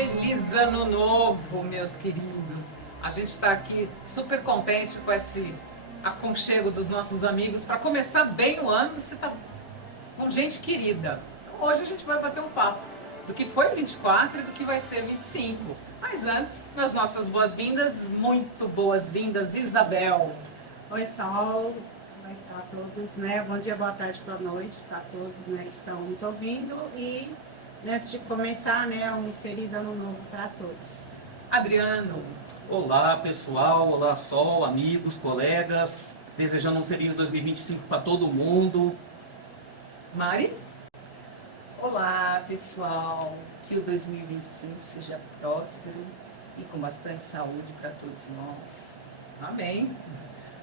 Feliz Ano Novo, meus queridos! A gente está aqui super contente com esse aconchego dos nossos amigos para começar bem o ano. Você está com gente querida. Então, hoje a gente vai bater um papo do que foi 24 e do que vai ser 25. Mas antes, nas nossas boas-vindas, muito boas-vindas, Isabel! Oi, Sol! Vai estar todos, né? Bom dia, boa tarde, boa noite para todos, né, que estão nos ouvindo. E antes de começar, né, um feliz ano novo para todos. Adriano. Olá pessoal, olá Sol, amigos, colegas, desejando um feliz 2025 para todo mundo. Mari. Olá pessoal, que o 2025 seja próspero e com bastante saúde para todos nós. Amém.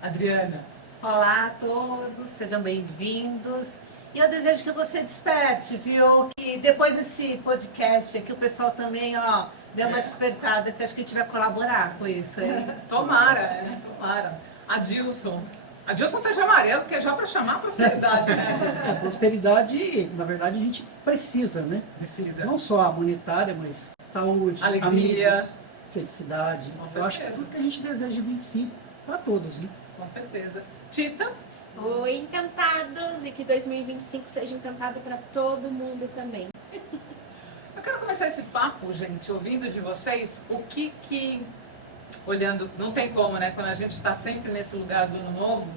Adriana. Olá a todos, sejam bem-vindos. E eu desejo que você desperte, viu? Que depois desse podcast aqui o pessoal também, ó, dê uma despertada, que acho que a gente vai colaborar com isso aí. Tomara, né? Tomara. Adilson. Adilson tá de amarelo, que é já para chamar a prosperidade, né? A prosperidade, na verdade, a gente precisa, né? Precisa. Não só a monetária, mas saúde, Alegria. amigos, felicidade. Com Eu acho que é certeza. tudo que a gente deseja em 25 para todos, né? Com certeza. Tita. Oi, encantados! E que 2025 seja encantado para todo mundo também. Eu quero começar esse papo, gente, ouvindo de vocês o que olhando, não tem como, né? Quando a gente está sempre nesse lugar do ano novo,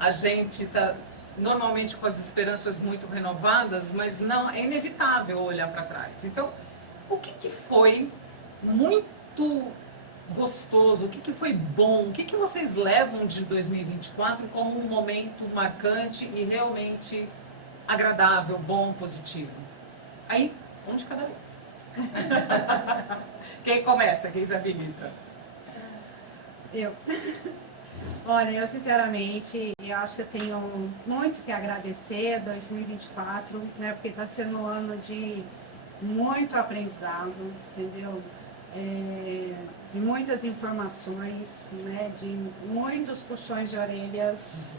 a gente está normalmente com as esperanças muito renovadas, mas não é inevitável olhar para trás. Então, o que foi muito gostoso, o que foi bom, o que vocês levam de 2024 como um momento marcante e realmente agradável, bom, positivo? Aí, um de cada vez. Quem começa? Quem se habilita? Eu. Olha, eu sinceramente, eu acho que eu tenho muito que agradecer 2024, né? Porque está sendo um ano de muito aprendizado, entendeu? De muitas informações, né? De muitos puxões de orelhas,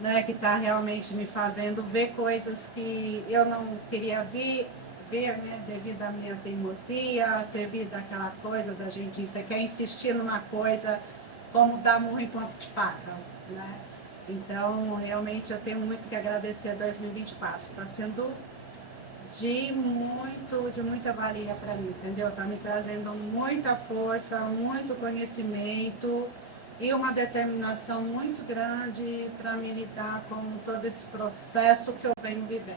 né? Que está realmente me fazendo ver coisas que eu não queria ver, né, devido à minha teimosia, devido àquela coisa da gente, você quer insistir numa coisa como dar murro em ponto de faca, né? Então, realmente, eu tenho muito que agradecer 2024. Está sendo de muita valia para mim, entendeu? Está me trazendo muita força, muito conhecimento e uma determinação muito grande para me lidar com todo esse processo que eu venho vivendo,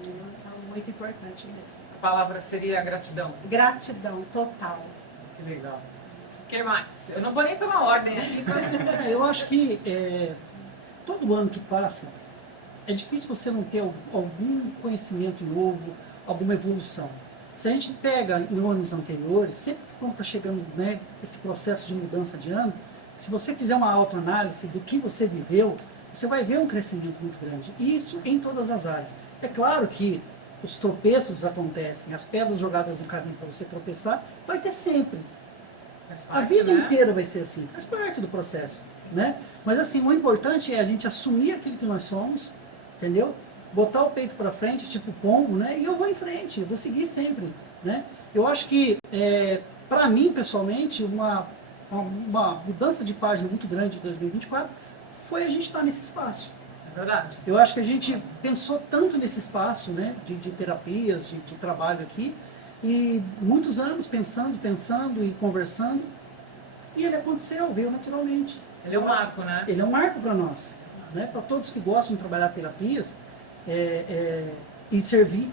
entendeu? Então, muito importante mesmo. A palavra seria gratidão. Gratidão total. Que legal. O que mais? Eu não vou nem pela ordem aqui. Eu acho que todo ano que passa, é difícil você não ter algum conhecimento novo, alguma evolução. Se a gente pega em anos anteriores, sempre que quando está chegando, né, esse processo de mudança de ano, se você fizer uma autoanálise do que você viveu, você vai ver um crescimento muito grande. E isso em todas as áreas. É claro que os tropeços acontecem, as pedras jogadas no caminho para você tropeçar, vai ter sempre. Faz parte, A vida né? inteira vai ser assim, faz parte do processo, né? Mas assim, o importante é a gente assumir aquilo que nós somos, entendeu? Botar o peito para frente, tipo pombo, né? E eu vou em frente, eu vou seguir sempre, né? Eu acho que, para mim, pessoalmente, uma mudança de página muito grande de 2024 foi a gente estar nesse espaço. É verdade. Eu acho que a gente pensou tanto nesse espaço, né? De terapias, de trabalho aqui, e muitos anos pensando e conversando, e ele aconteceu, veio naturalmente. Ele é um marco, né? Ele é um marco para nós, né? Para todos que gostam de trabalhar terapias e servir.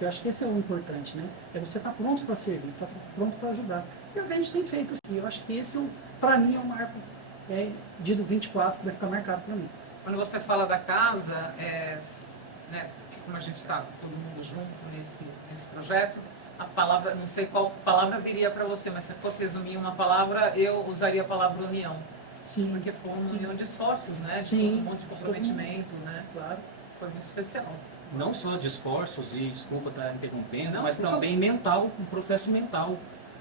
Eu acho que esse é o importante, né? É você estar pronto para servir, estar pronto para ajudar. E é o que a gente tem feito aqui. Eu acho que esse, para mim, é um marco de 24 que vai ficar marcado para mim. Quando você fala da casa, né, como a gente está todo mundo junto nesse projeto, a palavra, não sei qual palavra viria para você, mas se fosse resumir uma palavra, eu usaria a palavra união. Sim. Porque foi uma união de esforços, né? De Sim. um monte de comprometimento, né? Claro. Foi muito especial. Não só de esforços, e desculpa estar interrompendo, Não, mas por também mental, um processo mental.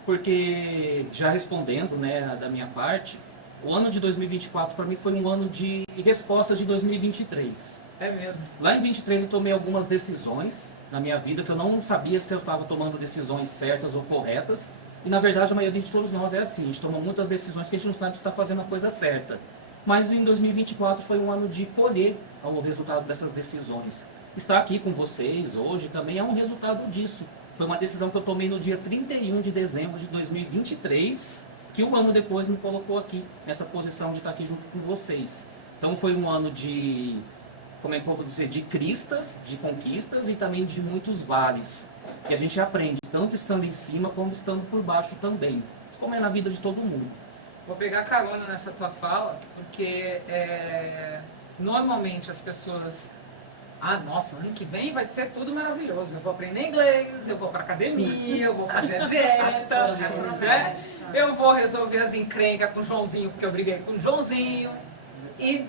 Porque, já respondendo, né, da minha parte, o ano de 2024 para mim foi um ano de respostas de 2023. É mesmo. Lá em 23 eu tomei algumas decisões na minha vida que eu não sabia se eu estava tomando decisões certas ou corretas. E na verdade a maioria de todos nós é assim, a gente toma muitas decisões que a gente não sabe se está fazendo a coisa certa. Mas em 2024 foi um ano de colher o resultado dessas decisões. Estar aqui com vocês hoje também é um resultado disso. Foi uma decisão que eu tomei no dia 31 de dezembro de 2023, que um ano depois me colocou aqui, nessa posição de estar aqui junto com vocês. Então foi um ano de, como é que eu vou dizer, de cristas, de conquistas e também de muitos vales. Que a gente aprende, tanto estando em cima como estando por baixo também. Como é na vida de todo mundo. Vou pegar carona nessa tua fala, porque normalmente as pessoas... Ah, nossa, ano que vem vai ser tudo maravilhoso. Eu vou aprender inglês, eu vou para academia, eu vou fazer a dieta, né? Eu vou resolver as encrencas com o Joãozinho, porque eu briguei com o Joãozinho. E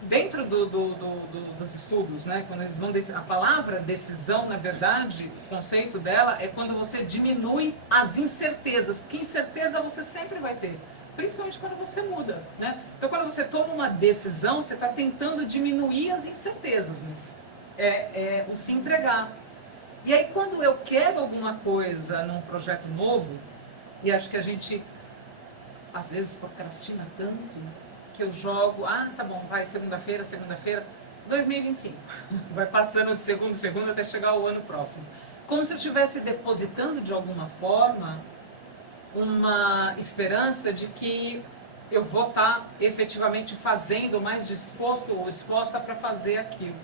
dentro dos estudos, né, quando eles vão a palavra decisão, na verdade, o conceito dela é quando você diminui as incertezas, porque incerteza você sempre vai ter. Principalmente quando você muda, né? Então, quando você toma uma decisão, você está tentando diminuir as incertezas, mas é o se entregar. E aí, quando eu quero alguma coisa num projeto novo, e acho que a gente, às vezes, procrastina tanto, que eu jogo, tá bom, vai, segunda-feira, 2025. Vai passando de segundo em segundo até chegar o ano próximo. Como se eu estivesse depositando, de alguma forma, uma esperança de que eu vou estar efetivamente fazendo, mais disposto ou disposta para fazer aquilo.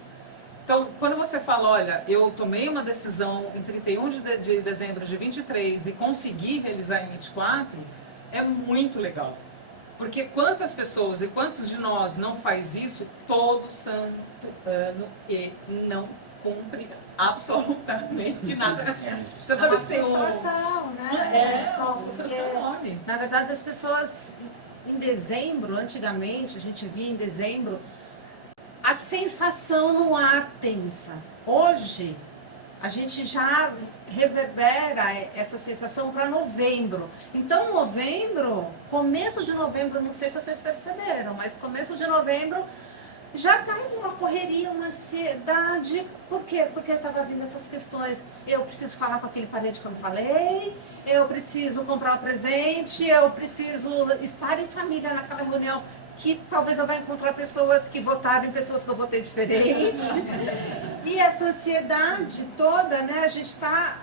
Então, quando você fala, olha, eu tomei uma decisão em 31 de dezembro de 23 e consegui realizar em 24, é muito legal. Porque quantas pessoas e quantos de nós não faz isso todo santo ano e não cumpre absolutamente nada. Você sabe que tem frustração, né? uma frustração enorme. Na verdade, as pessoas, em dezembro, antigamente, a gente via em dezembro, a sensação no ar tensa. Hoje, a gente já reverbera essa sensação para novembro. Então, novembro, começo de novembro, não sei se vocês perceberam, mas começo de novembro, já estava uma correria, uma ansiedade. Por quê? Porque estava vindo essas questões. Eu preciso falar com aquele parente que eu não falei, eu preciso comprar um presente, eu preciso estar em família naquela reunião, que talvez eu vá encontrar pessoas que votaram em pessoas que eu votei diferente. E essa ansiedade toda, né? A gente tá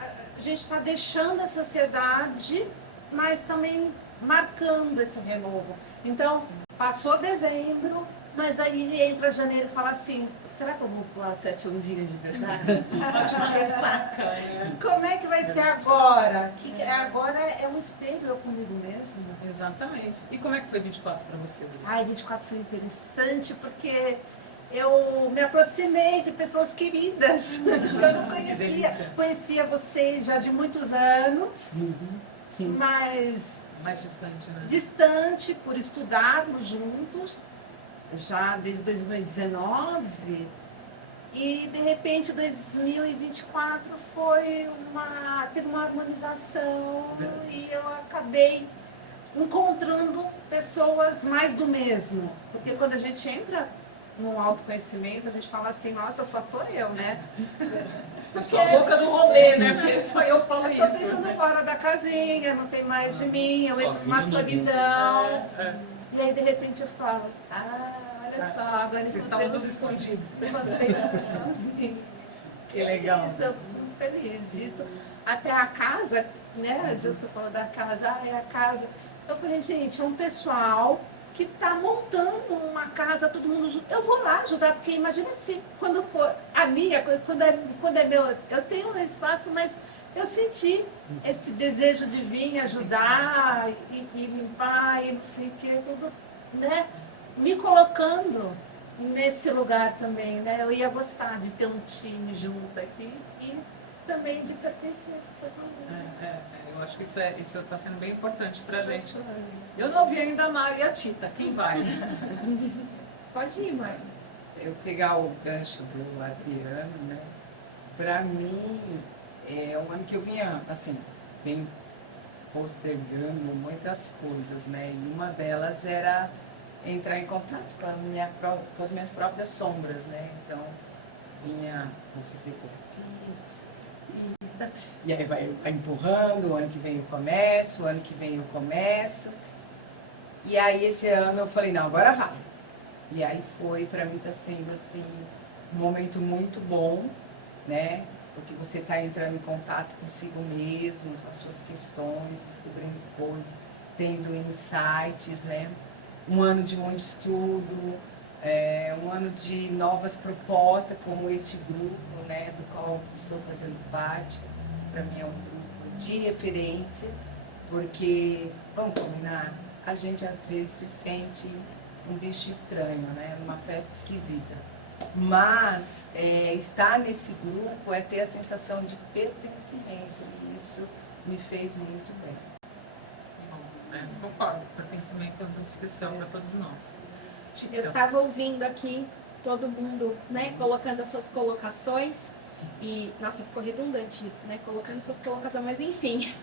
deixando essa ansiedade, mas também marcando esse renovo. Então, passou dezembro, mas aí entra janeiro e fala assim, será que eu vou pular 71 dias de verdade? Ótima ressaca, né? Como é que vai ser agora? Agora é um espelho eu comigo mesmo. Exatamente. E como é que foi 24 para você? Ai, 24 foi interessante porque eu me aproximei de pessoas queridas que eu não conhecia. delícia. Conhecia vocês já de muitos anos, Sim. mas Mais distante, né? distante por estudarmos juntos, já desde 2019. E de repente 2024 teve uma harmonização e eu acabei encontrando pessoas mais do mesmo. Porque quando a gente entra no autoconhecimento, a gente fala assim, nossa, só tô eu, né? Eu sou a boca do rolê, né? Porque só eu falo Eu tô isso. pensando fora da casinha, não tem mais de mim, eu entro Sozinho numa no mundo. solidão. E aí de repente eu falo, olha só, agora Vocês estavam todos escondidos. sozinho. Que legal. Isso, eu fico muito feliz disso. Até a casa, né? Você falou da casa, é a casa. Eu falei, gente, é um pessoal que está montando uma casa, todo mundo junto. Eu vou lá ajudar, porque imagina se quando for a minha, quando é meu, eu tenho um espaço, mas eu senti esse desejo de vir ajudar e limpar e não sei o que, tudo, né? Me colocando nesse lugar também, né? Eu ia gostar de ter um time junto aqui e também de pertencência, que você falou. Eu acho que isso está sendo bem importante pra gente. Eu não ouvi ainda a Mari e a Tita. Quem vai? Pode ir, mãe. Eu pegar o gancho do Adriano, né? Para mim, é um ano que eu vinha, assim, bem postergando muitas coisas, né? E uma delas era entrar em contato com, com as minhas próprias sombras, né? Então, vou fazer terapia. E aí vai empurrando, o ano que vem eu começo, o ano que vem eu começo. E aí esse ano eu falei, não, agora vai. E aí foi, pra mim tá sendo assim, um momento muito bom, né? Porque você tá entrando em contato consigo mesmo, com as suas questões, descobrindo coisas, tendo insights, né? Um ano de muito estudo, um ano de novas propostas, como este grupo, né? Do qual estou fazendo parte. Para mim é um grupo de referência, porque, vamos combinar, a gente às vezes se sente um bicho estranho, né? Numa festa esquisita. Mas estar nesse grupo é ter a sensação de pertencimento, e isso me fez muito bem. Concordo, pertencimento é muito especial para todos nós. Eu estava ouvindo aqui todo mundo, né, colocando as suas colocações e, nossa, ficou redundante isso, né, colocando suas colocações, mas enfim,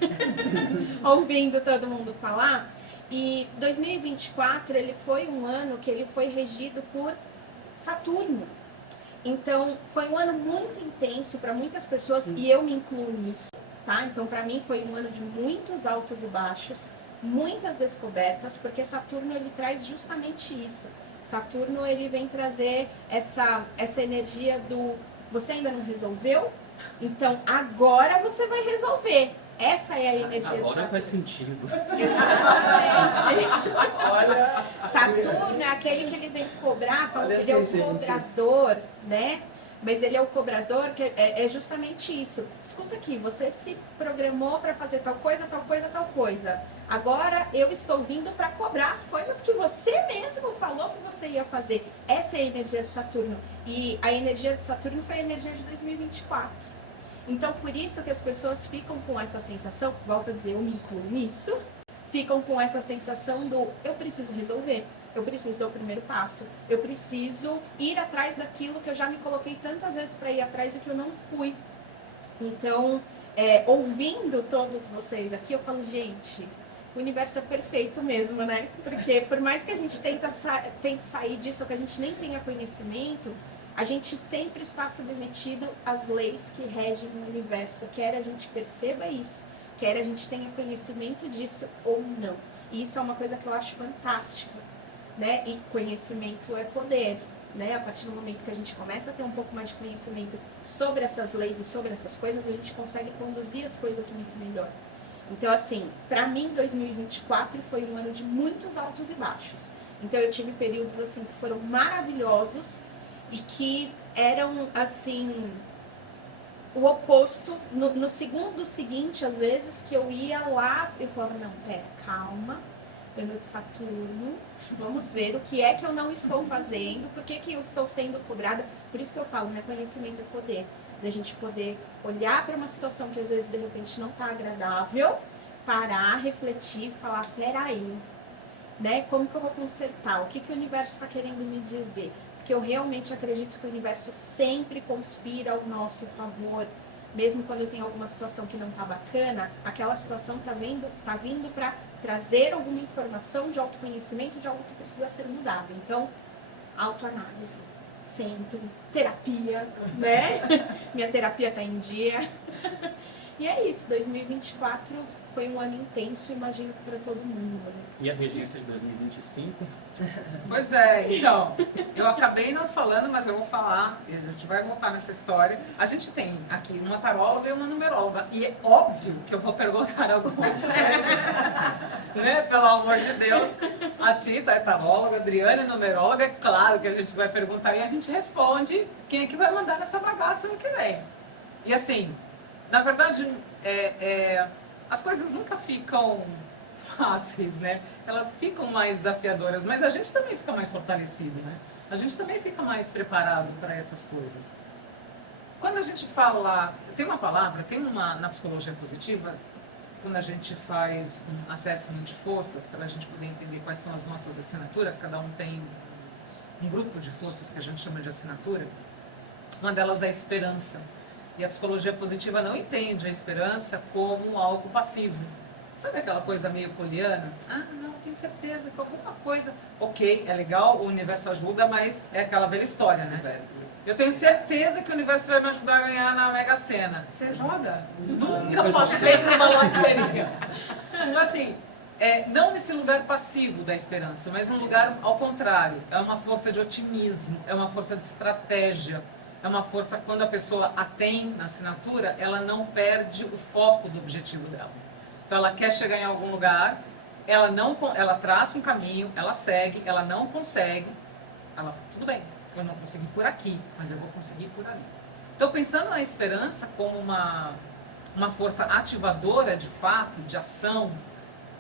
ouvindo todo mundo falar. E 2024, ele foi um ano que ele foi regido por Saturno. Então, foi um ano muito intenso para muitas pessoas e eu me incluo nisso, tá? Então, para mim, foi um ano de muitos altos e baixos, muitas descobertas, porque Saturno ele traz justamente isso. Saturno ele vem trazer essa energia do você ainda não resolveu, então agora você vai resolver. Essa é a energia de Saturno. Agora faz sentido. Exatamente. Olha, Saturno é aquele que ele vem cobrar, falando Olha que ele é o as regências. cobrador, né? Mas ele é o cobrador, que é justamente isso. Escuta aqui, você se programou para fazer tal coisa, tal coisa, tal coisa. Agora eu estou vindo para cobrar as coisas que você mesmo falou que você ia fazer. Essa é a energia de Saturno. E a energia de Saturno foi a energia de 2024. Então, por isso que as pessoas ficam com essa sensação, volto a dizer, eu me incluo nisso, ficam com essa sensação do eu preciso resolver. Eu preciso dar o primeiro passo. Eu preciso ir atrás daquilo que eu já me coloquei tantas vezes para ir atrás e que eu não fui. Então, ouvindo todos vocês aqui, eu falo, gente, o universo é perfeito mesmo, né? Porque por mais que a gente tente sair disso, ou que a gente nem tenha conhecimento, a gente sempre está submetido às leis que regem o universo. Quer a gente perceba isso, quer a gente tenha conhecimento disso ou não. E isso é uma coisa que eu acho fantástica. Né? E conhecimento é poder, né? A partir do momento que a gente começa a ter um pouco mais de conhecimento sobre essas leis e sobre essas coisas, a gente consegue conduzir as coisas muito melhor. Então, assim, para mim, 2024 foi um ano de muitos altos e baixos. Então, eu tive períodos, assim, que foram maravilhosos e que eram, assim, o oposto. No segundo seguinte, às vezes, que eu ia lá, eu falava, não, pera, calma. Ano de Saturno, vamos ver o que é que eu não estou fazendo, por que eu estou sendo cobrada. Por isso que eu falo, né, conhecimento é poder. Da gente poder olhar para uma situação que às vezes de repente não está agradável, parar, refletir, falar, peraí, né, como que eu vou consertar? O que o universo está querendo me dizer? Porque eu realmente acredito que o universo sempre conspira ao nosso favor. Mesmo quando tem alguma situação que não está bacana, aquela situação tá vindo para trazer alguma informação de autoconhecimento de algo que precisa ser mudado. Então, autoanálise, sempre. Terapia, né? Minha terapia está em dia. E é isso, 2024 foi um ano intenso, imagino que para todo mundo. Né? E a regência de 2025? Pois é, então, eu acabei não falando, mas eu vou falar, e a gente vai voltar nessa história. A gente tem aqui uma taróloga e uma numeróloga, e é óbvio que eu vou perguntar algumas vezes, né? Pelo amor de Deus. A Tita é taróloga, a Adriana é numeróloga, é claro que a gente vai perguntar e a gente responde quem é que vai mandar nessa bagaça ano que vem. E assim, na verdade, as coisas nunca ficam fáceis, né? Elas ficam mais desafiadoras, mas a gente também fica mais fortalecido, né? A gente também fica mais preparado para essas coisas. Quando a gente fala, na psicologia positiva, quando a gente faz um assessment de forças, para a gente poder entender quais são as nossas assinaturas, cada um tem um grupo de forças que a gente chama de assinatura, uma delas é a esperança. E a psicologia positiva não entende a esperança como algo passivo. Sabe aquela coisa meio poliana? Ah, não, tenho certeza que alguma coisa... Ok, é legal, o universo ajuda, mas é aquela velha história, né? Eu tenho certeza que o universo vai me ajudar a ganhar na Mega Sena. Você joga? Nunca passei numa loteria. Então, assim, não nesse lugar passivo da esperança, mas num lugar ao contrário. É uma força de otimismo, é uma força de estratégia, é uma força, quando a pessoa a tem na assinatura, ela não perde o foco do objetivo dela. Então, ela quer chegar em algum lugar, ela traça um caminho, ela segue, ela não consegue, tudo bem, eu não consegui por aqui, mas eu vou conseguir por ali. Então, pensando na esperança como uma força ativadora de fato, de ação,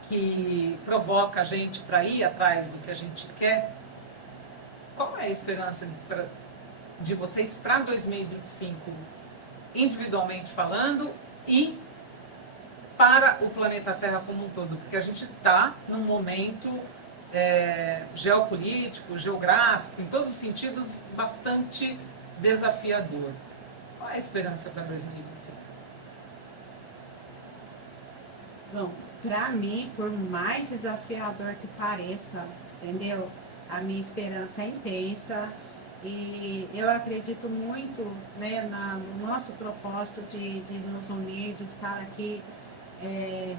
que provoca a gente para ir atrás do que a gente quer, qual é a esperança de vocês para 2025, individualmente falando e para o planeta Terra como um todo? Porque a gente está num momento geopolítico, geográfico, em todos os sentidos, bastante desafiador. Qual é a esperança para 2025? Bom, para mim, por mais desafiador que pareça, entendeu? A minha esperança é intensa e eu acredito muito, né, no nosso propósito de nos unir, de estar aqui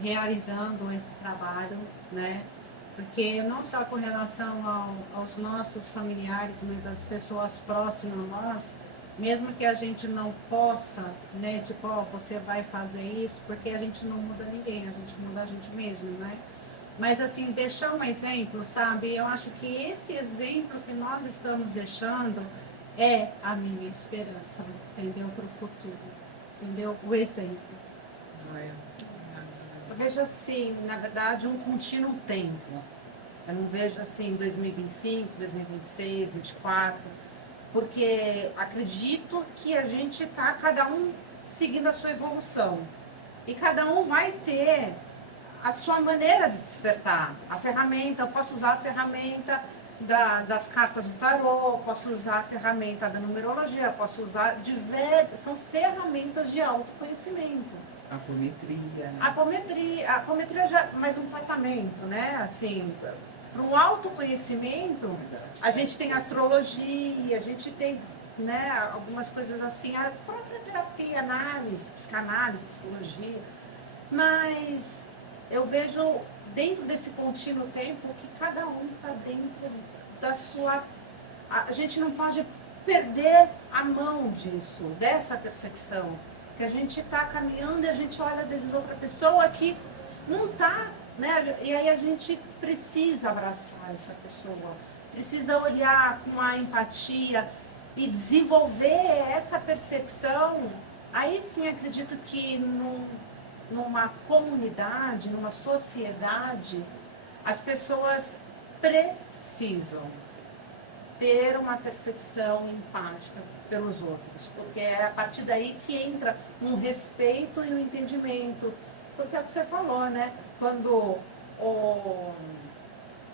realizando esse trabalho, né? Porque não só com relação aos nossos familiares, mas às pessoas próximas a nós, mesmo que a gente não possa, né, tipo, você vai fazer isso, porque a gente não muda ninguém, a gente muda a gente mesmo, né? Mas, assim, deixar um exemplo, sabe? Eu acho que esse exemplo que nós estamos deixando é a minha esperança, entendeu? Para o futuro, entendeu? O exemplo. Eu vejo assim, na verdade, um contínuo tempo. Eu não vejo assim 2025, 2026, 2024, porque acredito que a gente está cada um seguindo a sua evolução. E cada um vai ter a sua maneira de despertar. A ferramenta, eu posso usar a ferramenta das cartas do tarô, posso usar a ferramenta da numerologia, posso usar diversas, são ferramentas de autoconhecimento. A apometria já é mais um tratamento, né? Assim, para um autoconhecimento, a gente tem astrologia, a gente tem, né, algumas coisas assim, a própria terapia, análise, psicanálise, psicologia. Mas eu vejo dentro desse contínuo tempo que cada um está dentro da sua... A gente não pode perder a mão disso, dessa percepção. Que a gente está caminhando e a gente olha às vezes outra pessoa que não está, né? E aí a gente precisa abraçar essa pessoa, precisa olhar com a empatia e desenvolver essa percepção. Aí sim acredito que numa comunidade, numa sociedade, as pessoas precisam ter uma percepção empática pelos outros, porque é a partir daí que entra um respeito e um entendimento, porque é o que você falou, né? Quando o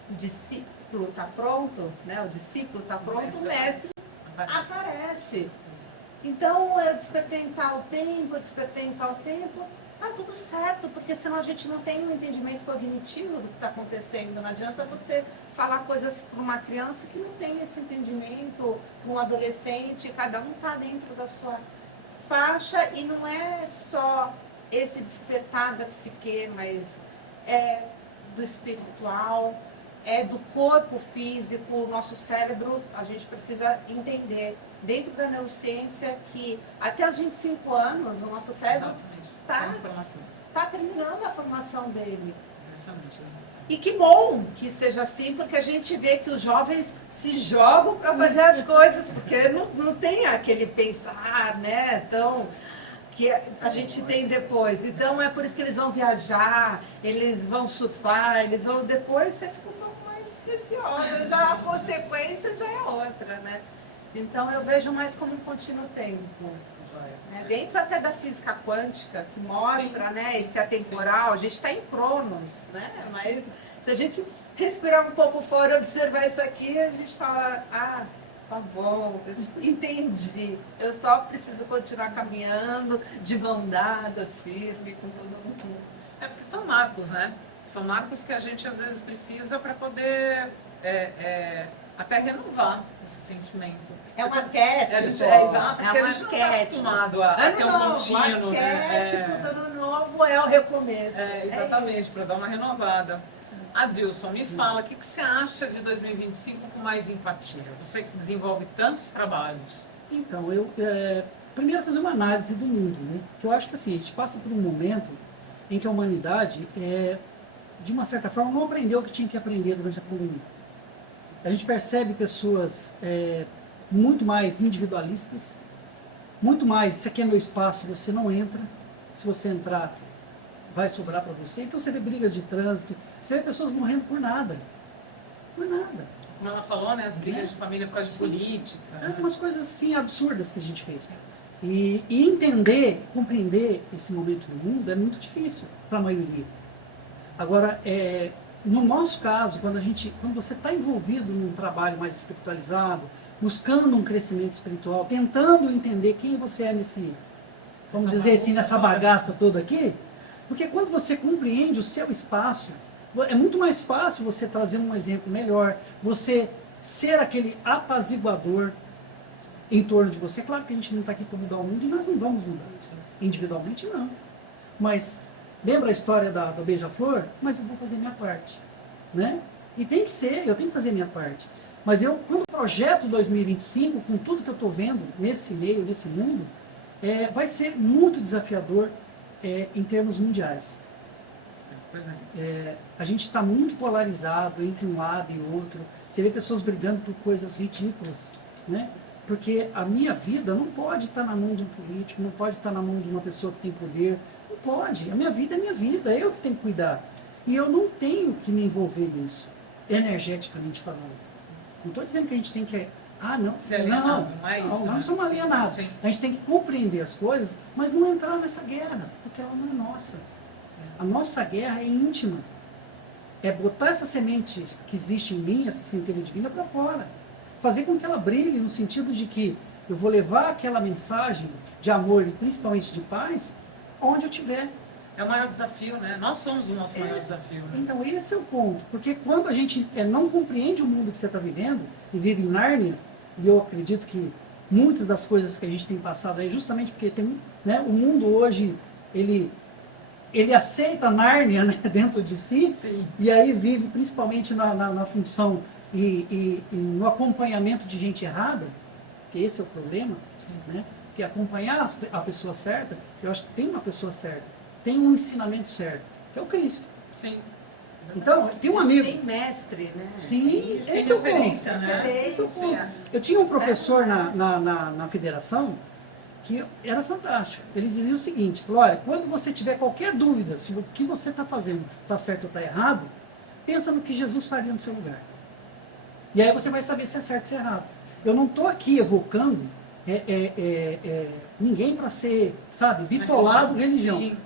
discípulo está pronto, né? O discípulo está pronto, o mestre aparece. Então, eu despertei em tal tempo, tá tudo certo, porque senão a gente não tem um entendimento cognitivo do que está acontecendo. Não adianta você falar coisas para uma criança que não tem esse entendimento, um adolescente, cada um está dentro da sua faixa e não é só esse despertar da psique, mas é do espiritual, é do corpo físico, o nosso cérebro, a gente precisa entender dentro da neurociência que até os 25 anos o nosso cérebro está terminando a formação dele. E que bom que seja assim, porque a gente vê que os jovens se jogam para fazer as coisas, porque não tem aquele pensar, né, tão, que a gente tem depois. Então é por isso que eles vão viajar, eles vão surfar, eles vão depois, você fica um pouco mais receosa, já a consequência já é outra, né? Então eu vejo mais como um contínuo tempo. Né? Dentro até da física quântica, que mostra, né, esse atemporal, a gente está em Cronos, né? Mas se a gente respirar um pouco fora, observar isso aqui, a gente fala, ah, tá bom, entendi. Eu só preciso continuar caminhando de mão dadas, firme, com todo mundo. É porque são marcos, né? São marcos que a gente às vezes precisa para poder até renovar esse sentimento. É um A arquétipo. gente, exato, É porque um a gente não está arquétipo. acostumado a ter um contínuo, o né? arquétipo do ano novo é o recomeço. Exatamente, para dar uma renovada. Adilson, me fala, o que você acha de 2025 com mais empatia? Você que desenvolve tantos trabalhos. Então, eu primeiro fazer uma análise do mundo, né? Que eu acho que assim, a gente passa por um momento em que a humanidade, de uma certa forma, não aprendeu o que tinha que aprender durante a pandemia. A gente percebe pessoas muito mais individualistas, muito mais, isso aqui é meu espaço, você não entra, se você entrar, vai sobrar para você. Então você vê brigas de trânsito, você vê pessoas morrendo por nada. Por nada. Como ela falou, né? As brigas de família por causa de política. Umas coisas assim absurdas que a gente fez. E entender, compreender esse momento do mundo é muito difícil para a maioria. Agora, no nosso caso, quando você está envolvido num trabalho mais espiritualizado, buscando um crescimento espiritual, tentando entender quem você é vamos dizer assim, nessa bagaça toda aqui, porque quando você compreende o seu espaço, é muito mais fácil você trazer um exemplo melhor, você ser aquele apaziguador em torno de você. É claro que a gente não está aqui para mudar o mundo e nós não vamos mudar. Individualmente, não. Mas, lembra a história da beija-flor? Mas eu vou fazer minha parte. Né? E tem que ser, eu tenho que fazer minha parte. Mas quando projeto 2025, com tudo que eu estou vendo nesse meio, nesse mundo, vai ser muito desafiador em termos mundiais. Pois é. A gente está muito polarizado entre um lado e outro. Você vê pessoas brigando por coisas ridículas, né? Porque a minha vida não pode estar na mão de um político, não pode estar na mão de uma pessoa que tem poder. Não pode. A minha vida é minha vida, é eu que tenho que cuidar. E eu não tenho que me envolver nisso, energeticamente falando. Não estou dizendo que a gente tem que... não, ser alienado, não é isso, não né? somos alienados. Sim. A gente tem que compreender as coisas, mas não entrar nessa guerra, porque ela não é nossa. A nossa guerra é íntima. É botar essa semente que existe em mim, essa centelha divina, para fora. Fazer com que ela brilhe no sentido de que eu vou levar aquela mensagem de amor e principalmente de paz onde eu estiver. É o maior desafio, né? Nós somos o nosso maior desafio. Né? Então, esse é o ponto. Porque quando a gente não compreende o mundo que você está vivendo e vive em Nárnia, e eu acredito que muitas das coisas que a gente tem passado aí, justamente porque tem, né, o mundo hoje, ele aceita Nárnia, né, dentro de si. Sim. E aí vive principalmente na função e no acompanhamento de gente errada, que esse é o problema, né? Porque acompanhar a pessoa certa, eu acho que tem uma pessoa certa, tem um ensinamento certo, que é o Cristo. Sim. Então, tem um amigo... Tem mestre, né? Sim, Tem esse é o ponto. referência, né? Esse é o ponto. Eu tinha um professor na federação que era fantástico. Ele dizia o seguinte, falou, olha, quando você tiver qualquer dúvida se o que você está fazendo está certo ou está errado, pensa no que Jesus faria no seu lugar. E aí você vai saber se é certo ou se é errado. Eu não estou aqui evocando ninguém para ser, sabe, bitolado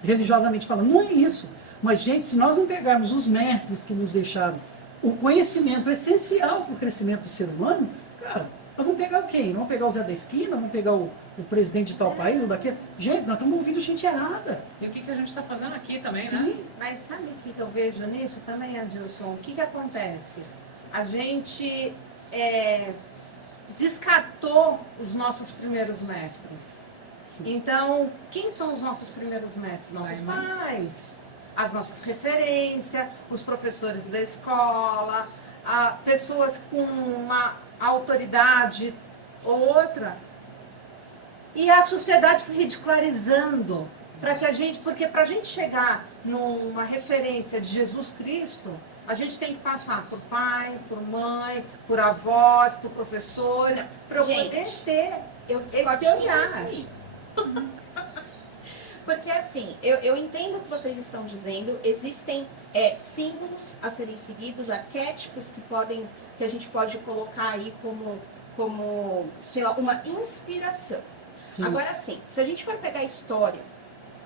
religiosamente falando. Não é isso. Mas, gente, se nós não pegarmos os mestres que nos deixaram o conhecimento essencial para o crescimento do ser humano, cara, nós vamos pegar quem? Vamos pegar o Zé da Esquina, vamos pegar o presidente de tal país ou daquele. Gente, nós estamos ouvindo gente errada. E o que a gente está fazendo aqui também, Sim. né? Mas sabe o que eu vejo nisso também, Adilson? O que acontece? A gente descartou os nossos primeiros mestres. Então, quem são os nossos primeiros mestres? Nossos pais, as nossas referências, os professores da escola, pessoas com uma autoridade ou outra. E a sociedade foi ridicularizando porque para a gente chegar numa referência de Jesus Cristo, a gente tem que passar por pai, por mãe, por avós, por professores, para poder ter Eu esse discordo de tudo olhar. isso aí. Porque assim, eu entendo o que vocês estão dizendo, existem símbolos a serem seguidos, arquétipos que a gente pode colocar aí como sei lá, uma inspiração. Sim. Agora sim, se a gente for pegar a história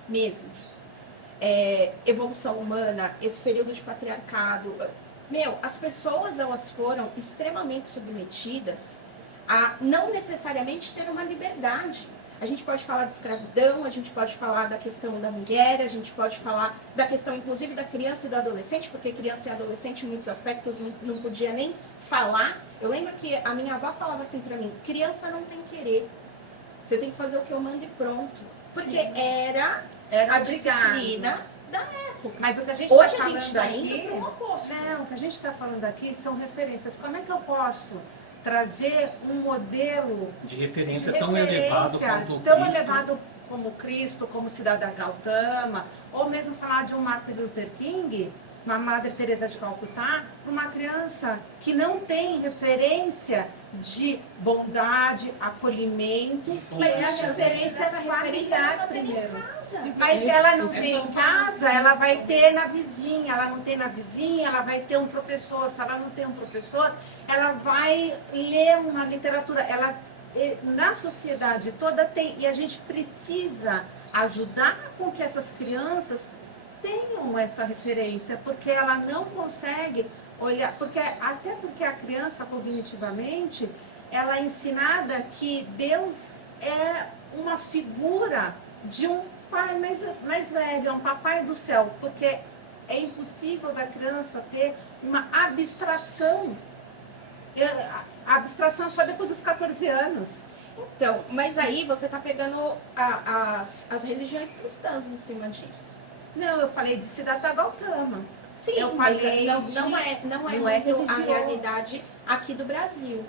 mesmo, evolução humana, esse período de patriarcado, as pessoas elas foram extremamente submetidas a não necessariamente ter uma liberdade. A gente pode falar de escravidão, a gente pode falar da questão da mulher, a gente pode falar da questão, inclusive, da criança e do adolescente, porque criança e adolescente, em muitos aspectos, não podia nem falar. Eu lembro que a minha avó falava assim pra mim, criança não tem querer. Você tem que fazer o que eu mando e pronto. Porque era a disciplina da época. Mas o que a gente está Hoje a falando gente está aqui... indo para o oposto. Não, o que a gente está falando aqui são referências. Como é que eu posso trazer um modelo De referência de tão elevado quanto o tão Cristo. elevado como Cristo, como Cidadã Gautama, ou mesmo falar de um Martin Luther King, uma Madre Teresa de Calcutá, uma criança que não tem referência de bondade, acolhimento, Mas é a às vezes referência essa referência ela familiar não tem nem em primeiro. casa. Mas ela não tem em casa, ela vai ter na vizinha. Ela não tem na vizinha, ela vai ter um professor. Se ela não tem um professor, ela vai ler uma literatura. Ela, na sociedade toda tem. E a gente precisa ajudar com que essas crianças tenham essa referência, porque ela não consegue olhar, até porque a criança cognitivamente, ela é ensinada que Deus é uma figura de um pai mais velho, é um papai do céu, porque é impossível da criança ter uma abstração. A abstração é só depois dos 14 anos. Então, mas aí você está pegando as religiões cristãs em cima disso. Não, eu falei de Siddhartha Gautama. Sim, Eu mas falei não de- é não é muito a religioso. realidade aqui do Brasil.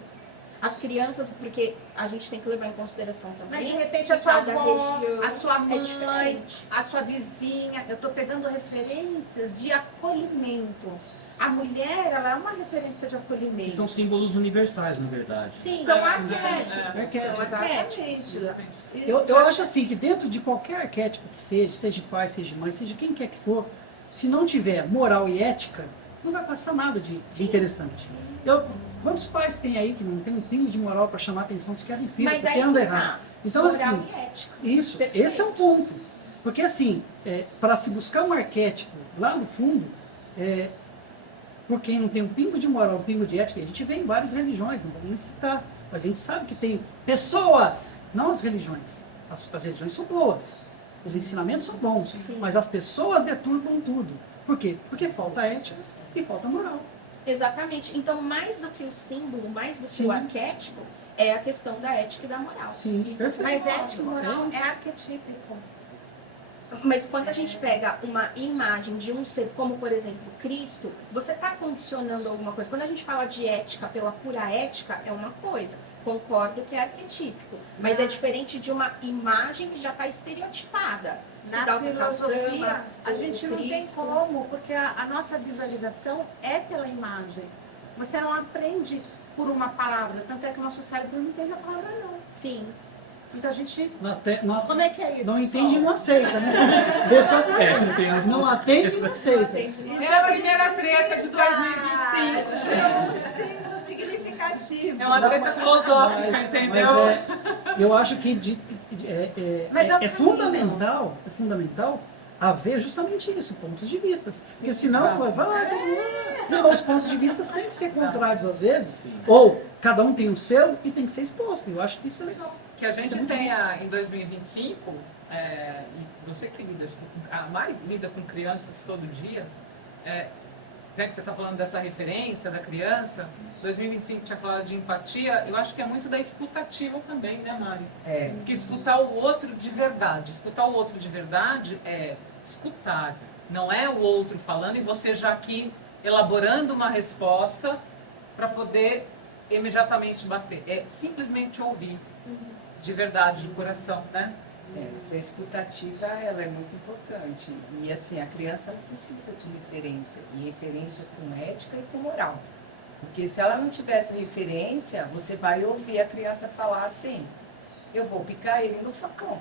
As crianças, porque a gente tem que levar em consideração também. Mas de repente que a sua cada avó, região a sua é mãe, diferente. a sua vizinha, eu estou pegando referências de acolhimento. A mulher, ela é uma referência de Que acolhimento. são símbolos universais, na verdade. Sim, São É, arquétipos. arquétipos. São arquétipos. Eu acho assim que dentro de qualquer arquétipo que seja pai, seja mãe, seja quem quer que for, se não tiver moral e ética, não vai passar nada de interessante. Quantos pais tem aí que não tem um pingo de moral para chamar a atenção se querem filho, Mas porque aí anda que errado? tá. Então, Moral assim, e ética. isso, Perfeito. esse é o ponto. Porque assim, para se buscar um arquétipo lá no fundo, por quem não tem um pingo de moral, um pingo de ética, a gente vê em várias religiões, não vamos nem citar, mas a gente sabe que tem pessoas, não as religiões. As religiões são boas, os ensinamentos são bons, Sim. mas as pessoas deturpam tudo. Por quê? Porque falta ética e falta moral. Exatamente. Então, mais do que o símbolo, mais do que Sim. o arquétipo, é a questão da ética e da moral. Sim, Isso perfeito. Mas concordo. ética e moral é arquetípico. Mas quando a gente pega uma imagem de um ser, como por exemplo Cristo, você está condicionando alguma coisa. Quando a gente fala de ética pela pura ética, é uma coisa. Concordo que é arquetípico. Mas é diferente de uma imagem que já está estereotipada. Na Siddhartha filosofia, Gautama, a o gente não tem Cristo. como, porque a nossa visualização é pela imagem. Você não aprende por uma palavra, tanto é que o nosso cérebro não entende a palavra não. Sim. Então a gente... Não, Como é que é isso? não pessoal? entende e não aceita, né? Desse é o problema. não tem as Não mãos. atende e não aceita. É a primeira treta de 2025, gente. É um símbolo significativo. É uma treta filosófica, entendeu? Eu acho que Mas é o é fundamental haver justamente isso, pontos de vista. Porque senão, exato. vai lá, todo mundo. Não, os pontos de vista têm que ser contrários às vezes, Sim. ou cada um tem o seu e tem que ser exposto. Eu acho que isso é legal. Que a gente tenha em 2025, e você que lida, a Mari lida com crianças todo dia, né, que você está falando dessa referência da criança, 2025 tinha falado de empatia, eu acho que é muito da escutativa também, né, Mari? É. Porque escutar o outro de verdade. Escutar o outro de verdade é escutar. Não é o outro falando e você já aqui elaborando uma resposta para poder imediatamente bater. É simplesmente ouvir de verdade, de coração, né? Essa escutativa, ela é muito importante. E assim, a criança ela precisa de referência. E referência com ética e com moral. Porque se ela não tiver essa referência, você vai ouvir a criança falar assim, eu vou picar ele no facão.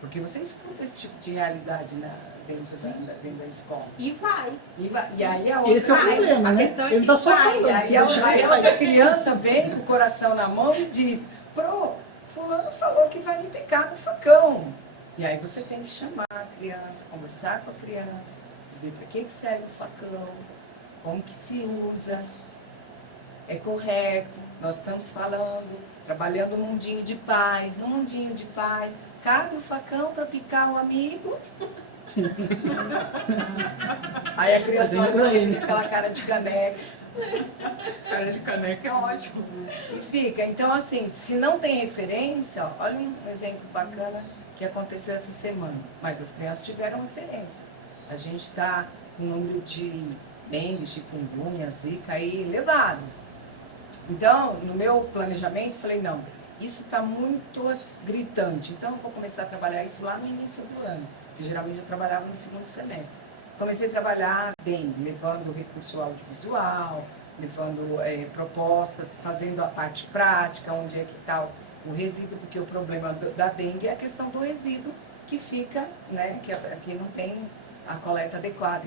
Porque você escuta esse tipo de realidade dentro da escola. E vai. E aí a outra, Esse é o problema, a né? questão é Ele que está só vai, falando. aí se a deixar aí ele a vai. outra criança vem com o coração na mão e diz, fulano falou que vai me picar no facão. E aí você tem que chamar a criança, conversar com a criança, dizer para que serve o facão, como que se usa, é correto. nós estamos falando, trabalhando no mundinho de paz, no mundinho de paz. Cabe o facão para picar o amigo. Aí a criança olha pra você com aquela cara de caneca. Cara de caneca é ótimo. E fica. Então, assim, se não tem referência, ó, olha um exemplo bacana que aconteceu essa semana. Mas as crianças tiveram referência. A gente está com o número de dengue, chikungunya, zika aí elevado. Então, no meu planejamento, falei, não, isso está muito gritante. Então, eu vou começar a trabalhar isso lá no início do ano. Porque geralmente eu trabalhava no segundo semestre. Comecei a trabalhar bem, levando recurso audiovisual, levando propostas, fazendo a parte prática, onde é que está o resíduo, porque o problema da dengue é a questão do resíduo que fica, né, que não tem a coleta adequada,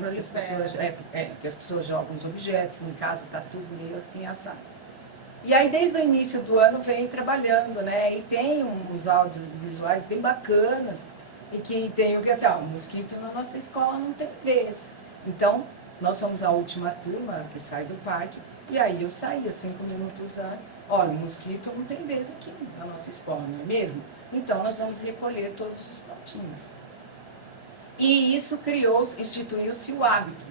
que as pessoas jogam os objetos, que em casa está tudo meio assim assado. E aí, desde o início do ano, vem trabalhando, né, e tem uns audiovisuais bem bacanas, e que tem o que assim, ó, o mosquito na nossa escola não tem vez. Então, nós somos a última turma que sai do parque, e aí eu saía 5 minutos antes. Olha, o mosquito não tem vez aqui na nossa escola, não é mesmo? Então, nós vamos recolher todos os potinhos. E isso instituiu-se o hábito.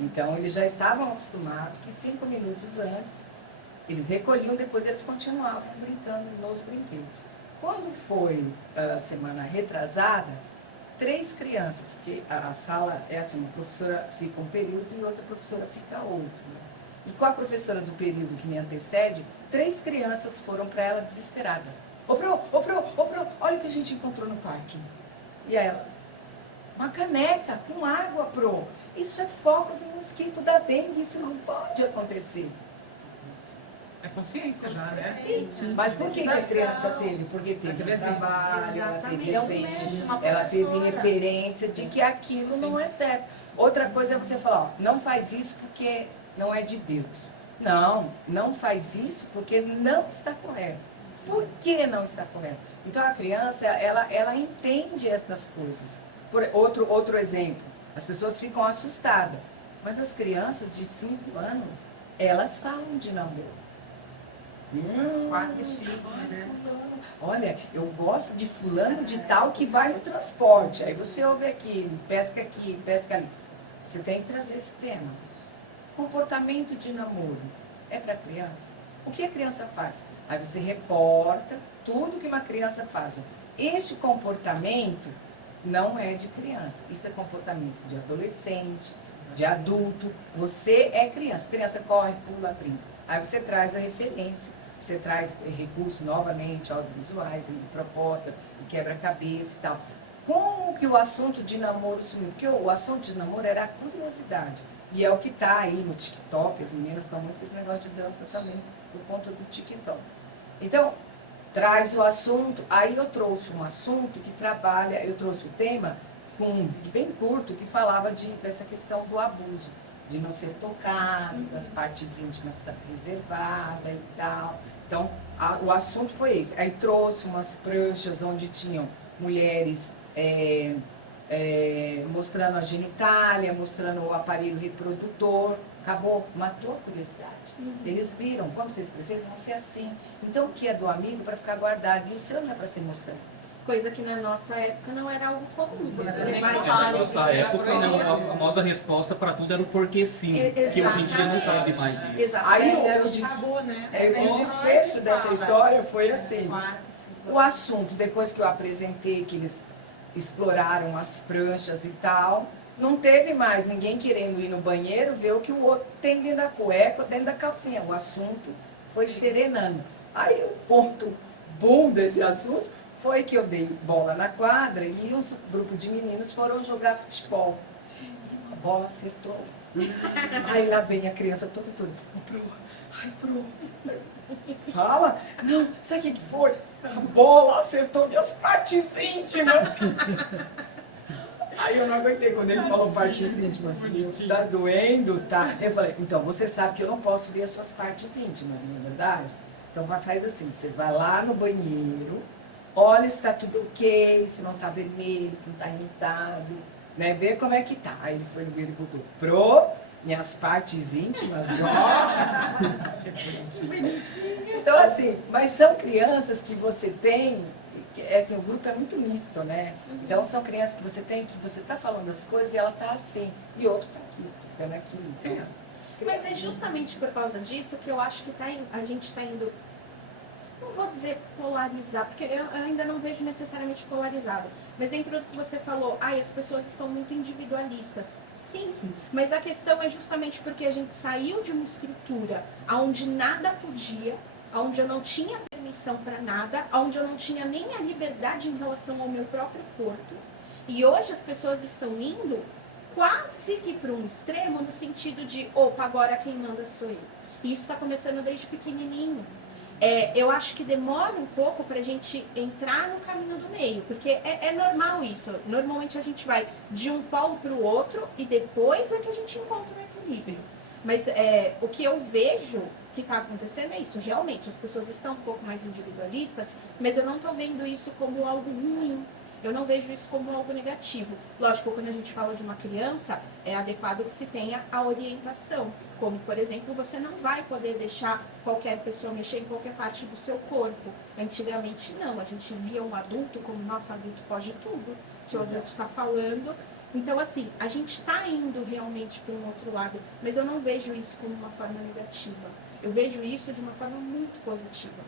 Então, eles já estavam acostumados que 5 minutos antes, eles recolhiam, depois eles continuavam brincando nos brinquedos. Quando foi a semana retrasada, 3 crianças, porque a sala é assim, uma professora fica um período e outra professora fica outro. Né? E com a professora do período que me antecede, 3 crianças foram para ela desesperada. Ô Pro, olha o que a gente encontrou no parque. E aí ela, uma caneca com água, Pro. Isso é foco do mosquito da dengue, isso não pode acontecer. É consciência já, né? Mas por que a criança teve? Porque teve trabalho, ela teve recente, ela teve referência de que aquilo não é certo. Outra coisa é você falar, ó, não faz isso porque não é de Deus. Não faz isso porque não está correto. Por que não está correto? Então a criança, ela entende estas coisas. Outro exemplo, as pessoas ficam assustadas, mas as crianças de 5 anos, elas falam de namoro. 4 e 5, né? Olha, eu gosto de fulano de tal que vai no transporte. Aí você ouve aqui, pesca ali. Você tem que trazer esse tema. Comportamento de namoro é para criança? O que a criança faz? Aí você reporta tudo que uma criança faz. Este comportamento não é de criança. Isso é comportamento de adolescente, de adulto. Você é criança. Criança corre, pula, brinca. Aí você traz a referência. Você traz recursos novamente, audiovisuais, proposta, quebra-cabeça e tal. Como que o assunto de namoro sumiu? Porque o assunto de namoro era a curiosidade. E é o que está aí no TikTok, as meninas estão muito com esse negócio de dança também, por conta do TikTok. Então, traz o assunto, aí eu trouxe um assunto que trabalha, eu trouxe o tema com um vídeo bem curto que falava dessa questão do abuso. De não ser tocado, das partes íntimas estar reservada e tal. Então, o assunto foi esse. Aí trouxe umas pranchas onde tinham mulheres mostrando a genitália, mostrando o aparelho reprodutor. Acabou, matou a curiosidade. Eles viram, quando vocês crescerem, vão ser assim. Então, o que é do amigo para ficar guardado e o seu não é para ser mostrado. Coisa que na nossa época não era algo comum. Você Na levar nossa época, não, a famosa resposta para tudo era o porquê sim, que hoje em dia não cabe mais isso. Exatamente. Aí Era o o tabu, né? desfecho dessa história foi assim. O assunto, depois que eu apresentei, que eles exploraram as pranchas e tal, não teve mais ninguém querendo ir no banheiro ver o que o outro tem dentro da cueca, dentro da calcinha. O assunto foi serenando. Aí o ponto boom desse assunto foi que eu dei bola na quadra e os grupos de meninos foram jogar futebol. E uma bola acertou. Aí lá vem a criança toda. Pro, fala. Não, sabe o que foi? A bola acertou minhas partes íntimas. Aí eu não aguentei quando ele falou partes íntimas. Tá doendo, tá? Eu falei, então, você sabe que eu não posso ver as suas partes íntimas, não é verdade? Então faz assim, você vai lá no banheiro, olha se está tudo ok, se não está vermelho, se não está irritado, né? Vê como é que tá. Aí ele foi no banheiro e voltou. Minhas partes íntimas, ó. Então, assim, mas são crianças que você tem, assim, o grupo é muito misto, né? Então, são crianças que você tem, que você tá falando as coisas e ela tá assim, e outro tá aqui, ficando aqui. Então, Mas é justamente por causa disso que eu acho que a gente está indo, não vou dizer polarizar, porque eu ainda não vejo necessariamente polarizado, mas dentro do que você falou, as pessoas estão muito individualistas. Sim, mas a questão é justamente porque a gente saiu de uma estrutura onde nada podia, onde eu não tinha permissão para nada, onde eu não tinha nem a liberdade em relação ao meu próprio corpo, e hoje as pessoas estão indo quase que para um extremo no sentido de, opa, agora quem manda sou eu. E isso está começando desde pequenininho. Eu acho que demora um pouco para a gente entrar no caminho do meio, porque é normal isso. Normalmente a gente vai de um polo para o outro e depois é que a gente encontra o equilíbrio. Mas o que eu vejo que está acontecendo é isso. Realmente, as pessoas estão um pouco mais individualistas, mas eu não estou vendo isso como algo ruim. Eu não vejo isso como algo negativo. Lógico, quando a gente fala de uma criança, é adequado que se tenha a orientação. Como, por exemplo, você não vai poder deixar qualquer pessoa mexer em qualquer parte do seu corpo. Antigamente, não. A gente via um adulto como, nossa, adulto pode tudo. Se o adulto está falando. Então, assim, a gente está indo realmente para um outro lado. Mas eu não vejo isso como uma forma negativa. Eu vejo isso de uma forma muito positiva.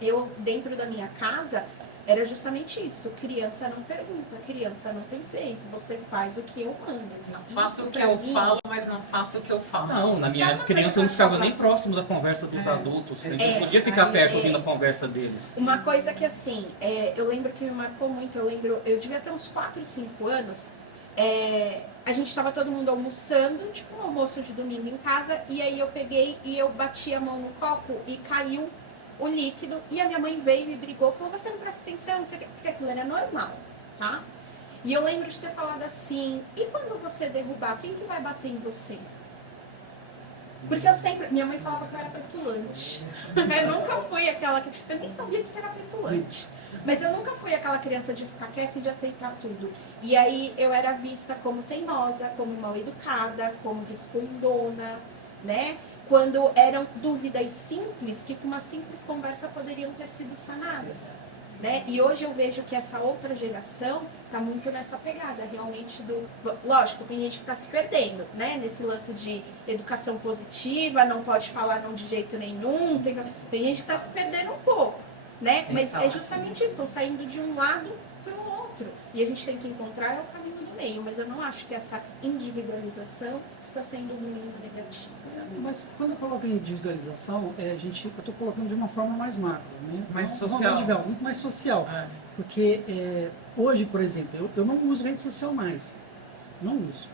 Eu, dentro da minha casa, era justamente isso. Criança não pergunta, criança não tem vez. Você faz o que eu mando. Não faço o que eu falo, mas não faço o que eu falo. Não, na minha Sabe uma criança coisa eu não que eu ficava achava- nem próximo da conversa dos adultos. A gente não podia ficar perto ouvindo a conversa deles. Uma coisa que, assim, eu lembro que me marcou muito. Eu devia ter uns 4, 5 anos. A gente estava todo mundo almoçando, tipo um almoço de domingo em casa. E aí eu peguei e eu bati a mão no copo e caiu o líquido, e a minha mãe veio e brigou, falou, você não presta atenção, não sei o que, porque aquilo era normal, tá? E eu lembro de ter falado assim, e quando você derrubar, quem que vai bater em você? Porque eu sempre, minha mãe falava que eu era petulante. Eu nunca fui aquela, eu nem sabia que era petulante. Mas eu nunca fui aquela criança de ficar quieta e de aceitar tudo. E aí eu era vista como teimosa, como mal educada, como respondona, né? Quando eram dúvidas simples, que com uma simples conversa poderiam ter sido sanadas. Né? E hoje eu vejo que essa outra geração está muito nessa pegada, realmente do... Lógico, tem gente que está se perdendo, né? Nesse lance de educação positiva, não pode falar não de jeito nenhum, tem gente que está se perdendo um pouco, né? Mas é justamente isso, estão saindo de um lado para o outro. E a gente tem que encontrar o caminho do meio, mas eu não acho que essa individualização está sendo ruim ou negativa. Mas quando eu coloco em individualização, eu estou colocando de uma forma mais macro, né? Mais Uma social. individual, muito mais social. É. Porque hoje, por exemplo, eu não uso rede social mais. Não uso.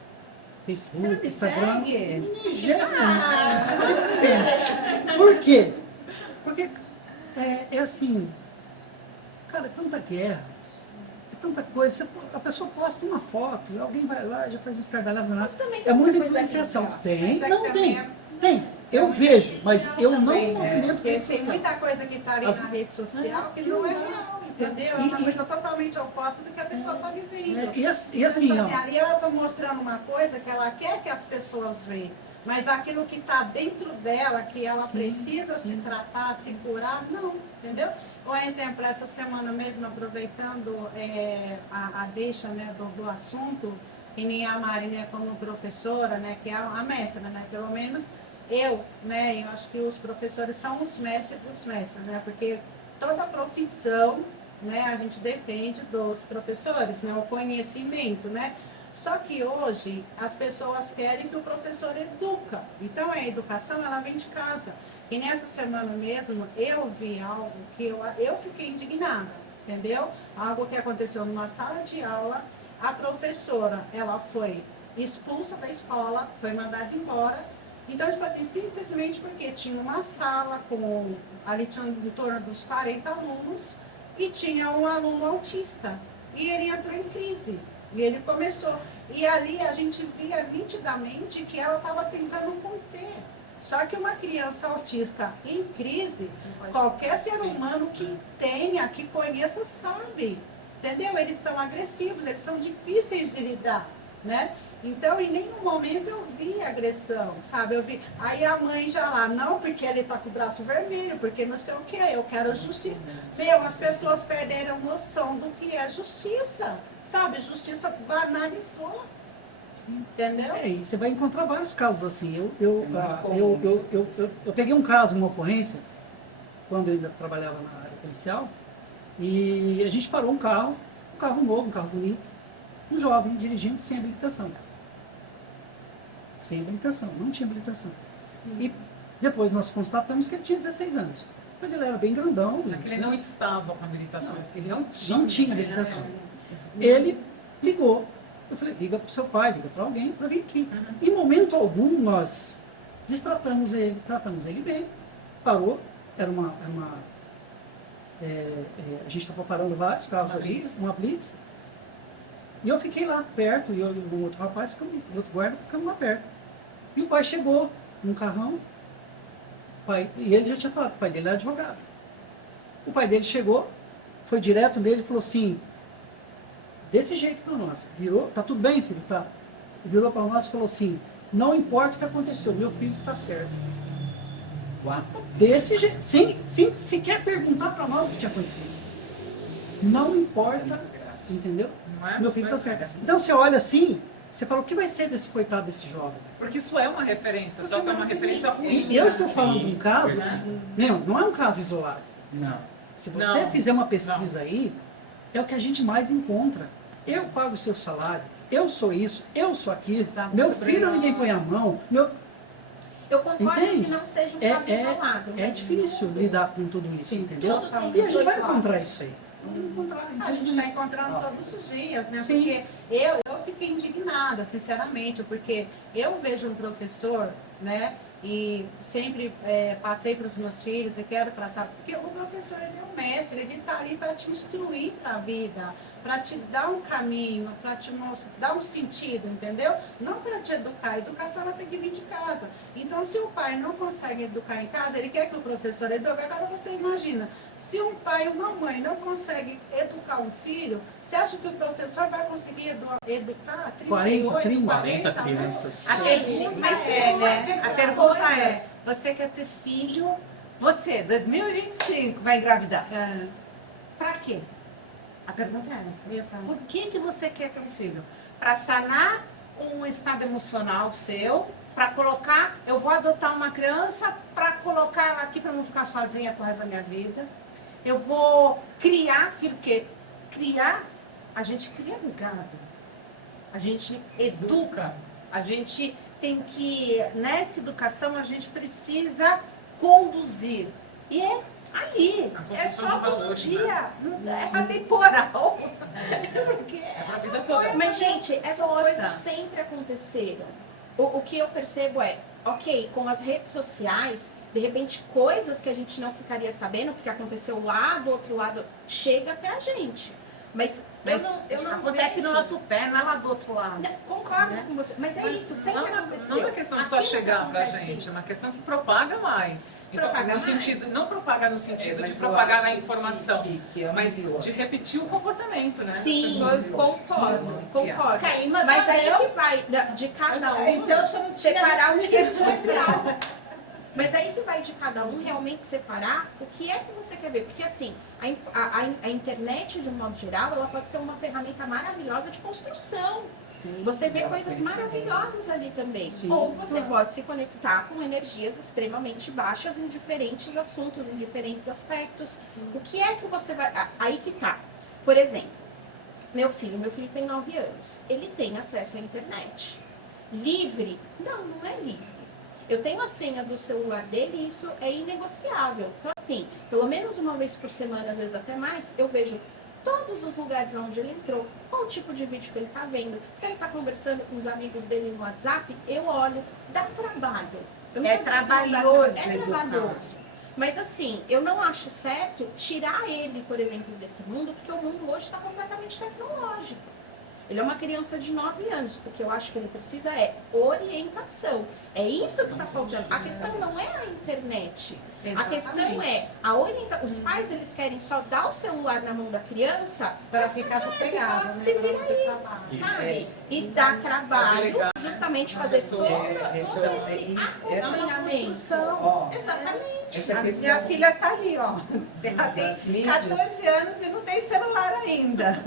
Facebook, Você não me Instagram. segue? De jeito nenhum. Por quê? Porque é assim, cara, é tanta guerra, é tanta coisa. A pessoa posta uma foto, alguém vai lá, já faz uns estardalhaços. Mas também tem É muita muita coisa influenciação. legal. Tem, Mas é não que tem. também Tem. Eu vejo, mas eu não também, movimento Porque rede tem social. muita coisa que está ali na rede social que não é real, entendeu? É uma coisa totalmente oposta do que a pessoa está vivendo. E Então, assim, assim, ó, ali ela está mostrando uma coisa que ela quer que as pessoas vejam, mas aquilo que está dentro dela, que ela precisa se tratar, se curar, não, entendeu? Por exemplo, essa semana mesmo, aproveitando a deixa, né, do assunto, e nem a Mari, né, como professora, né, que é a mestra, né, pelo menos eu, né, eu acho que os professores são os mestres dos mestres, né, porque toda profissão, né, a gente depende dos professores, né, o conhecimento, né. Só que hoje as pessoas querem que o professor educa. Então a educação ela vem de casa. E nessa semana mesmo eu vi algo que eu fiquei indignada, entendeu? Algo que aconteceu numa sala de aula, a professora ela foi expulsa da escola, foi mandada embora. Então, tipo assim, simplesmente porque tinha uma sala com, ali tinha em torno dos 40 alunos e tinha um aluno autista. E ele entrou em crise. E ele começou. E ali a gente via nitidamente que ela estava tentando conter. Só que uma criança autista em crise, qualquer ser humano que tenha, que conheça, sabe. Entendeu? Eles são agressivos, eles são difíceis de lidar, né? Então, em nenhum momento eu vi agressão, sabe? Eu vi. Aí a mãe já lá, não, porque ele tá com o braço vermelho, porque não sei o quê, eu quero justiça. Meu, as pessoas perderam noção do que é justiça, sabe? Justiça banalizou. Entendeu? É, e você vai encontrar vários casos assim. comum Eu peguei um caso, uma ocorrência, quando eu ainda trabalhava na área policial, e a gente parou um carro novo, um carro bonito, um jovem dirigindo sem habilitação. Sem habilitação, não tinha habilitação. E depois nós constatamos que ele tinha 16 anos. Mas ele era bem grandão. É que ele não estava com habilitação, ele não Não tinha habilitação. Ele ligou. Eu falei, liga para o seu pai, liga para alguém para vir aqui. Em momento algum, nós destratamos ele, tratamos ele bem, parou, a gente estava parando vários carros ali, uma blitz, e eu fiquei lá perto, e eu e um outro rapaz, outro guarda, ficamos lá perto. E o pai chegou num carrão, e ele já tinha falado, o pai dele era advogado. O pai dele chegou, foi direto nele e falou assim, desse jeito para nós, virou, tá tudo bem, filho, tá? Virou para nós e falou assim, não importa o que aconteceu, meu filho está certo. Uau. Desse jeito, sem sequer perguntar para nós o que tinha acontecido. Não importa, entendeu? Não é? Meu filho está Mas certo. Então você olha assim, você fala, o que vai ser desse coitado desse jovem? Porque isso é uma referência, só que é uma referência ruim. E eu estou né? falando de um caso, não é um caso isolado. Não. Se você Não, fizer uma pesquisa aí, é o que a gente mais encontra. Eu pago o seu salário, eu sou isso, eu sou aquilo, Exato. meu filho ninguém põe a mão, Eu concordo Entende? que não seja um caso isolado. é mas difícil tudo- lidar com tudo isso, Sim, entendeu? tudo tem E a gente dois vai lados. encontrar isso aí. Vamos encontrar, A gente está infelizmente. encontrando todos os dias, né? Sim. Porque eu fiquei indignada, sinceramente, porque eu vejo um professor, né? E sempre passei para os meus filhos e quero passar, porque o professor ele é um mestre, ele está ali para te instruir para a vida, para te dar um caminho, para te dar um sentido, entendeu? Não para te educar. A educação ela tem que vir de casa. Então, se o pai não consegue educar em casa, ele quer que o professor eduque. Agora você imagina, se um pai e uma mãe não conseguem educar um filho, você acha que o professor vai conseguir educar 40, 30, 40 crianças. A gente, mas né? a pergunta é, você quer ter filho? Você, 2025, vai engravidar. Pra quê? A pergunta é essa. Exato. Por que você quer ter um filho? Para sanar um estado emocional seu, para colocar, eu vou adotar uma criança para colocar ela aqui para não ficar sozinha pro resto da minha vida. Eu vou criar filho, porque criar, a gente cria no gado. A gente educa. A gente tem que, nessa educação, a gente precisa conduzir. E é ali, A é construção só de todo valores, dia, não é atemporal. Porque É pra vida toda. Mas, gente, essas Toda. coisas sempre aconteceram. O que eu percebo é, ok, com as redes sociais, de repente, coisas que a gente não ficaria sabendo, porque aconteceu lá do outro lado, chega até a gente. Mas eu não acontece vejo... no nosso pé, não lá do outro lado. Não, concordo com você, mas é Mas isso, sempre não, aconteceu. não é uma questão de só Aquilo que chegar pra acontece- gente, é uma questão que propaga mais. Propaga no mais. sentido, não propagar no sentido de Mas eu propagar acho na informação, que é um mas pior. de repetir o comportamento, né? Sim, As pessoas concordo, concordo. Caíma Mas aí Gabriel. que vai de cada um Então eu sou mentira separar o que é social. social. Mas aí que vai de cada um realmente separar o que é que você quer ver. Porque assim, a internet, de um modo geral, ela pode ser uma ferramenta maravilhosa de construção. Você vê coisas maravilhosas ali também. Sim, Ou você claro. pode se conectar com energias extremamente baixas em diferentes assuntos, em diferentes aspectos. O que é que você vai... Aí que tá. Por exemplo, meu filho tem 9 anos. Ele tem acesso à internet. Livre? Não, não é livre. Eu tenho a senha do celular dele e isso é inegociável. Então, assim, pelo menos uma vez por semana, às vezes até mais, eu vejo todos os lugares onde ele entrou, qual o tipo de vídeo que ele está vendo. Se ele está conversando com os amigos dele no WhatsApp, eu olho. Dá trabalho. Eu não É vou dizer que não dá trabalhoso trabalho. É educar. trabalhoso. Mas assim, eu não acho certo tirar ele, por exemplo, desse mundo, porque o mundo hoje está completamente tecnológico. Ele é uma criança de 9 anos. O que eu acho que ele precisa é orientação. É isso que está faltando. A questão não é a internet. A questão é a orientação. Os pais, eles querem só dar o celular na mão da criança Para ficar sossegado, fala, né? se Pra vira não ter trabalho. sabe? E dar trabalho, Obrigada. justamente fazer todo é esse isso, acompanhamento. Ó, Exatamente. essa A questão minha filha tá ali, ó. Ela tem das mídias, 14 anos e não tem celular ainda.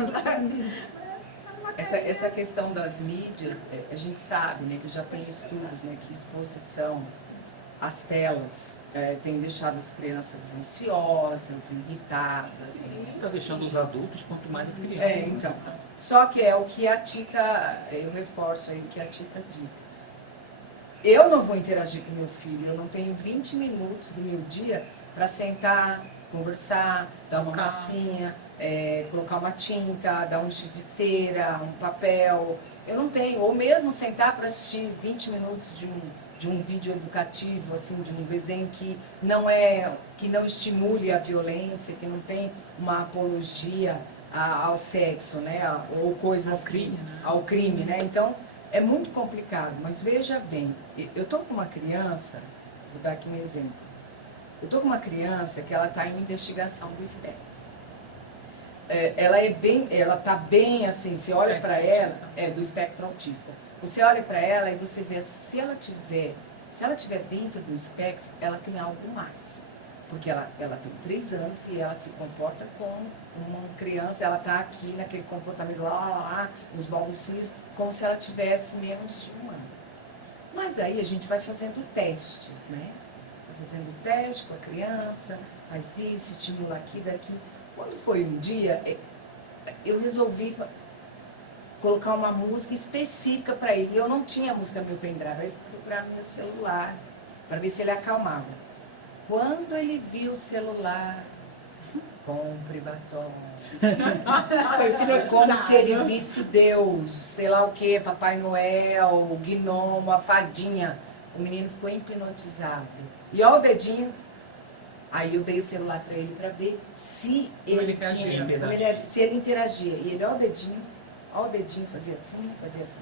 essa questão das mídias, a gente sabe, né, que já tem estudos, né, que exposição às telas tem deixado as crianças ansiosas, irritadas. Você está deixando os adultos, quanto mais as crianças. né? Então. Só que é o que a Tita, eu reforço aí o que a Tita disse. Eu não vou interagir com meu filho, eu não tenho 20 minutos do meu dia para sentar, conversar, dar uma Calma. massinha, colocar uma tinta, dar um giz de cera, um papel. Eu não tenho. Ou mesmo sentar para assistir 20 minutos de um vídeo educativo, assim, de um desenho que não estimule a violência, que não tem uma apologia ao sexo, né? Ou coisas Ao crime, né? ao crime, né? Então, é muito complicado, mas veja bem, eu tô com uma criança, vou dar aqui um exemplo. Eu tô com uma criança que ela está em investigação do espectro. Ela tá bem assim, você olha para ela, do espectro autista. Você olha para ela e você vê, se ela tiver dentro do espectro, ela tem algo mais. Porque ela tem 3 anos e ela se comporta como uma criança, ela está aqui naquele comportamento lá, nos balbucios, como se ela tivesse menos de 1 ano. Mas aí a gente vai fazendo testes, né? Vai fazendo teste com a criança, faz isso, estimula aqui, daqui. Quando foi um dia, eu resolvi colocar uma música específica para ele. Eu não tinha a música no meu pendrive, aí eu fui procurar no meu celular para ver se ele acalmava. Quando ele viu o celular, compre batom. Como se ele visse Deus, sei lá o que, Papai Noel, o gnomo, a fadinha. O menino ficou hipnotizado. E ó o dedinho. Aí eu dei o celular para ele para ver se ele se ele interagia. E ele, ó o dedinho, fazia assim, fazia assim.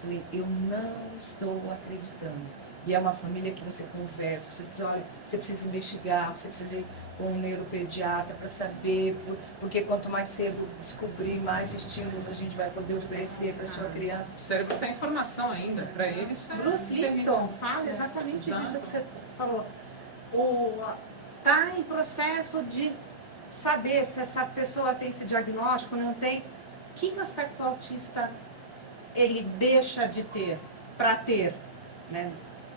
Falei, eu não estou acreditando. E é uma família que você conversa, você diz, olha, você precisa investigar, você precisa ir com um neuropediatra para saber, porque quanto mais cedo descobrir, mais estímulo a gente vai poder oferecer para sua criança. O cérebro tem informação ainda, para ele isso é Bruce Lipton fala exatamente Exato. disso que você falou. Está em processo de saber se essa pessoa tem esse diagnóstico, não tem. Que o aspecto autista ele deixa de ter para ter, né?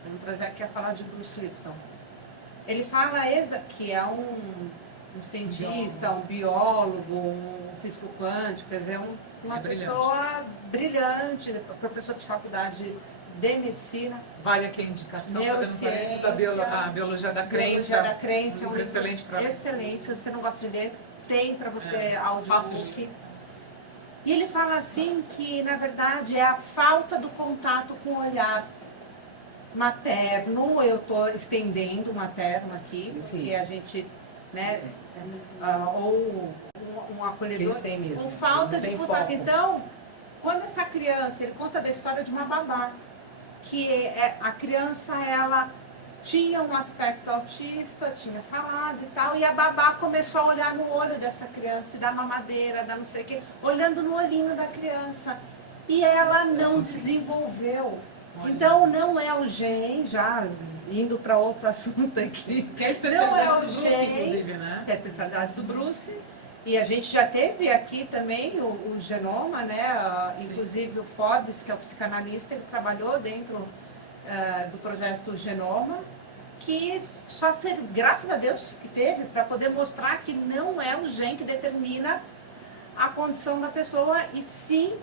Vamos trazer aqui a falar de Bruce Lipton. Ele fala que é um cientista, um biólogo, um físico quântico, quer dizer, uma pessoa brilhante, professor de faculdade de medicina. Vale aqui a indicação, fazendo parênteses da biologia da crença. Biologia da crença, um livro excelente para excelente. Se você não gosta de ler, tem para você fácil audiobook. de ler. E ele fala assim que, na verdade, é a falta do contato com o olhar materno. Eu estou estendendo materno aqui, porque a gente, né, ou um acolhedor, Eles têm mesmo. com falta Não de tem contato. foco. Então, quando essa criança, ele conta da história de uma babá, que a criança, ela tinha um aspecto autista, tinha falado e tal, e a babá começou a olhar no olho dessa criança, e dar mamadeira, dar não sei o quê, olhando no olhinho da criança. E ela não desenvolveu. Então, não é o gene, já indo para outro assunto aqui. Que é a especialidade do Bruce, inclusive, né? É a especialidade do Bruce. E a gente já teve aqui também o genoma, né? Inclusive o Forbes, que é o psicanalista, ele trabalhou dentro do projeto Genoma, que só graças a Deus que teve, para poder mostrar que não é o gene que determina a condição da pessoa, e sim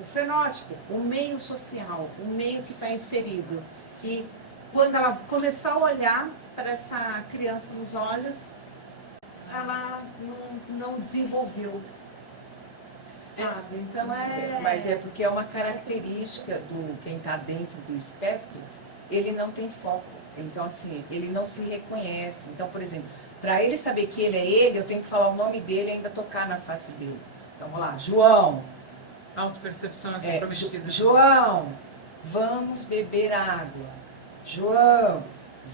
o fenótipo, o meio social, o meio que está inserido. E quando ela começou a olhar para essa criança nos olhos, ela não desenvolveu, sabe? Então Mas é porque é uma característica do quem está dentro do espectro, ele não tem foco. Então, assim, ele não se reconhece. Então, por exemplo, para ele saber que ele é ele, eu tenho que falar o nome dele e ainda tocar na face dele. Então, vamos lá, João. Autopercepção aqui É, prometida. João, vamos beber água. João,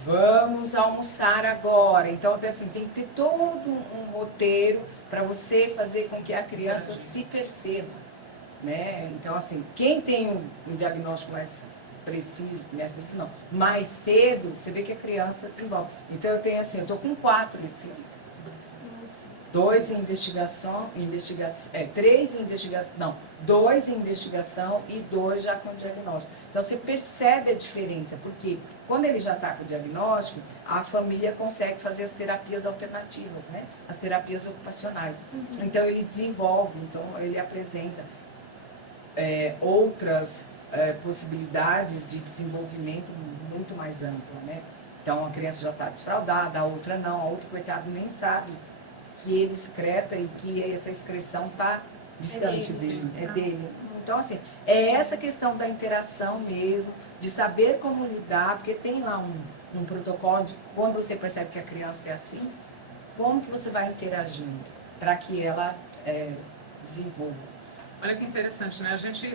vamos almoçar agora. Então, assim, tem que ter todo um roteiro para você fazer com que a criança se perceba, né? Então, assim, quem tem um diagnóstico mais preciso, não, mais cedo, você vê que a criança desenvolve. Então, eu tenho assim, eu tô com 4 esse ano. 2 em investigação, 3 em investigação, não, 2 em investigação e 2 já com diagnóstico. Então você percebe a diferença, porque quando ele já está com o diagnóstico, a família consegue fazer as terapias alternativas, né? As terapias ocupacionais. Então ele desenvolve, então ele apresenta outras possibilidades de desenvolvimento muito mais ampla, né? Então a criança já está desfraldada, a outra não, a outra, coitado, nem sabe que ele excreta e que essa excreção está distante dele, é dele. Então, assim, é essa questão da interação mesmo, de saber como lidar, porque tem lá um protocolo de quando você percebe que a criança é assim, como que você vai interagindo para que ela desenvolva. Olha que interessante, né? A gente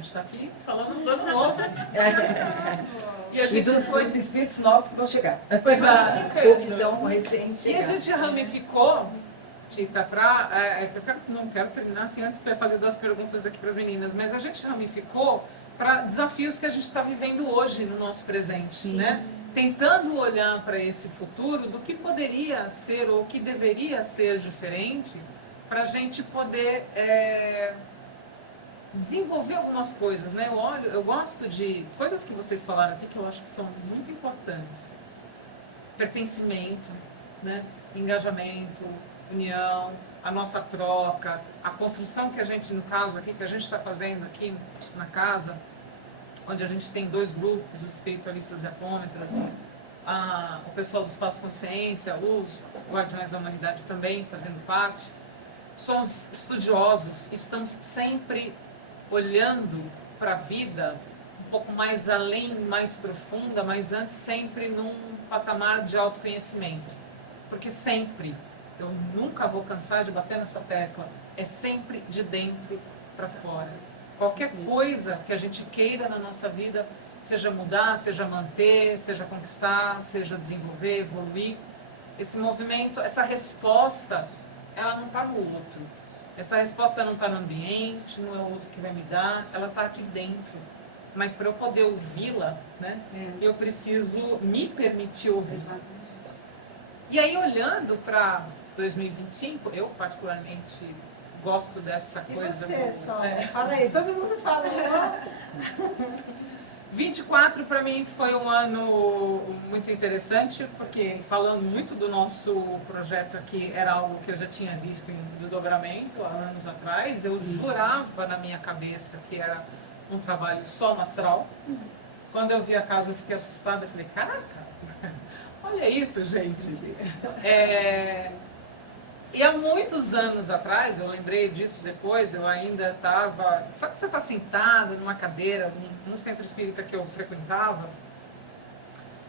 está aqui falando do ano novo. E a E gente dos espíritos novos que vão chegar. Pois Ou que estão recentes E a gente ramificou, Tita, não quero terminar assim antes para fazer 2 perguntas aqui para as meninas, mas a gente ramificou para desafios que a gente está vivendo hoje no nosso presente, né? Tentando olhar para esse futuro do que poderia ser ou que deveria ser diferente para a gente poder desenvolver algumas coisas, né? Eu gosto de coisas que vocês falaram aqui que eu acho que são muito importantes. Pertencimento, né? Engajamento, união, a nossa troca, a construção que a gente, no caso aqui, que a gente está fazendo aqui na casa, onde a gente tem 2 grupos, os espiritualistas e apômetras, o pessoal do Espaço Consciência, os Guardiões da Humanidade também fazendo parte. Somos estudiosos, estamos sempre olhando para a vida um pouco mais além, mais profunda, mas antes sempre num patamar de autoconhecimento. Porque sempre, eu nunca vou cansar de bater nessa tecla, é sempre de dentro para fora. Qualquer coisa que a gente queira na nossa vida, seja mudar, seja manter, seja conquistar, seja desenvolver, evoluir, esse movimento, essa resposta, ela não está no outro. Essa resposta não está no ambiente, não é o outro que vai me dar, ela está aqui dentro. Mas para eu poder ouvi-la, né, eu preciso me permitir ouvir. E aí, olhando para 2025, eu particularmente gosto dessa coisa. E você, Sol? Fala aí, todo mundo fala. 24 para mim foi um ano muito interessante, porque falando muito do nosso projeto aqui, era algo que eu já tinha visto em desdobramento há anos atrás. Eu jurava na minha cabeça que era um trabalho só no astral. Quando eu vi a casa eu fiquei assustada, eu falei, caraca, olha isso, gente. E há muitos anos atrás, eu lembrei disso depois, eu ainda estava... Sabe que você está sentado numa cadeira, num centro espírita que eu frequentava,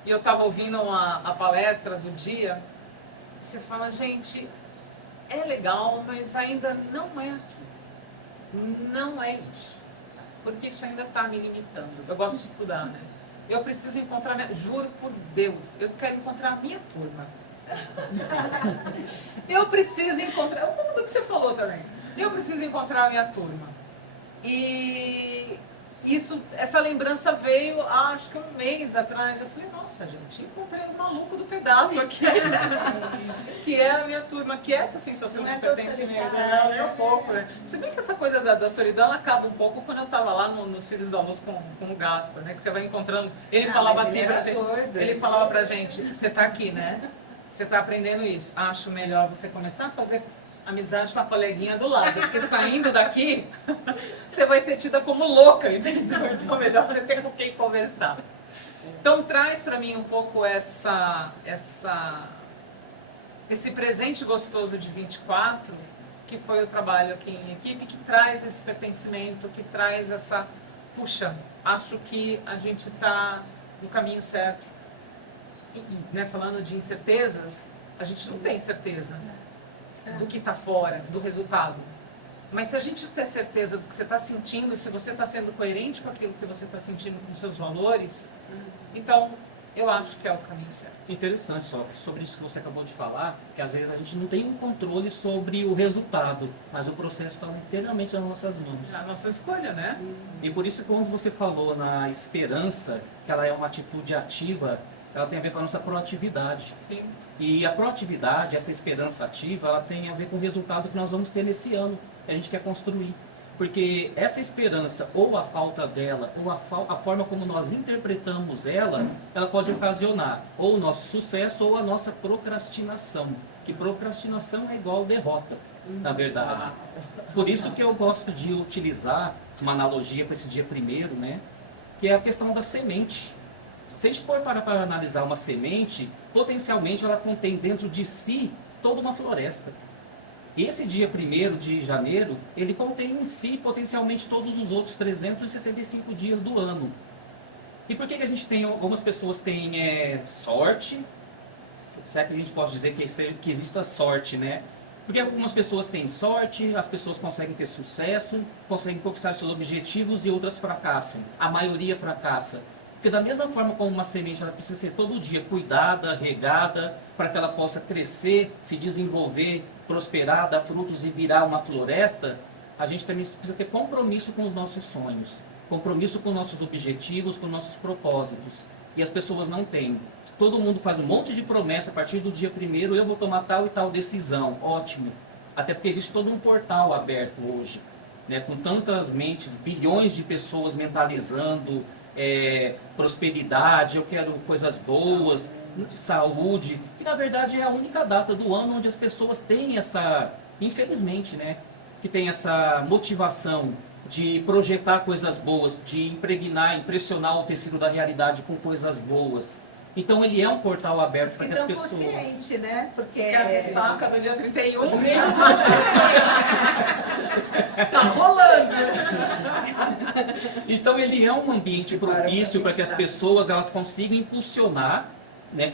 e eu estava ouvindo a palestra do dia, e você fala, gente, é legal, mas ainda não é aqui. Não é isso. Porque isso ainda está me limitando. Eu gosto de estudar, né? Eu preciso encontrar, juro por Deus, eu quero encontrar a minha turma. Eu preciso encontrar, como do que você falou também, eu preciso encontrar a minha turma. E essa lembrança veio, acho que um mês atrás. Eu falei, nossa, gente, encontrei os malucos do pedaço aqui. Que é a minha turma, que é essa sensação de pertencimento. Não é um pouco, né? Se bem que essa coisa da solidão, ela acaba um pouco quando eu estava lá nos Filhos da Luz com o Gaspar, né? Que você vai encontrando. Ele falava assim pra gente, ele falava pra gente, você tá aqui, né? Você está aprendendo isso. Acho melhor você começar a fazer amizade com a coleguinha do lado, porque saindo daqui, você vai ser tida como louca, entendeu? Então é melhor você ter com quem conversar. Então traz para mim um pouco esse presente gostoso de 24, que foi o trabalho aqui em equipe, que traz esse pertencimento, que traz essa... Puxa, acho que a gente está no caminho certo. Né, falando de incertezas, a gente não tem certeza do que está fora, do resultado. Mas se a gente ter certeza do que você está sentindo, se você está sendo coerente com aquilo que você está sentindo, com seus valores, então eu acho que é o caminho certo. Interessante só sobre isso que você acabou de falar, que às vezes a gente não tem um controle sobre o resultado, mas o processo está inteiramente nas nossas mãos. A nossa escolha, né? E por isso que quando você falou na esperança, que ela é uma atitude ativa, ela tem a ver com a nossa proatividade. Sim. E a proatividade, essa esperança ativa, ela tem a ver com o resultado que nós vamos ter nesse ano, que a gente quer construir. Porque essa esperança, ou a falta dela, ou a forma como nós interpretamos ela, ela pode ocasionar ou o nosso sucesso ou a nossa procrastinação. Que procrastinação é igual derrota, na verdade. Por isso que eu gosto de utilizar uma analogia para esse dia primeiro, né? Que é a questão da semente. Se a gente for para analisar uma semente, potencialmente ela contém dentro de si toda uma floresta. E esse dia 1º de janeiro, ele contém em si potencialmente todos os outros 365 dias do ano. E por que a gente tem, algumas pessoas têm sorte, será que a gente pode dizer que existe a sorte, né? Porque algumas pessoas têm sorte, as pessoas conseguem ter sucesso, conseguem conquistar seus objetivos e outras fracassam. A maioria fracassa. Porque da mesma forma como uma semente ela precisa ser todo dia cuidada, regada, para que ela possa crescer, se desenvolver, prosperar, dar frutos e virar uma floresta, a gente também precisa ter compromisso com os nossos sonhos, compromisso com nossos objetivos, com nossos propósitos. E as pessoas não têm. Todo mundo faz um monte de promessa, a partir do dia 1º eu vou tomar tal e tal decisão. Ótimo. Até porque existe todo um portal aberto hoje, né, com tantas mentes, bilhões de pessoas mentalizando prosperidade, eu quero coisas boas, saúde, que na verdade é a única data do ano onde as pessoas têm essa, infelizmente, né, que tem essa motivação de projetar coisas boas, de impressionar o tecido da realidade com coisas boas. Então ele é um portal aberto para que as pessoas... consciente, né? Porque Que a ressaca no dia 31 mesmo assim. Tá rolando. Então ele é um ambiente propício para que as pessoas elas consigam impulsionar, né,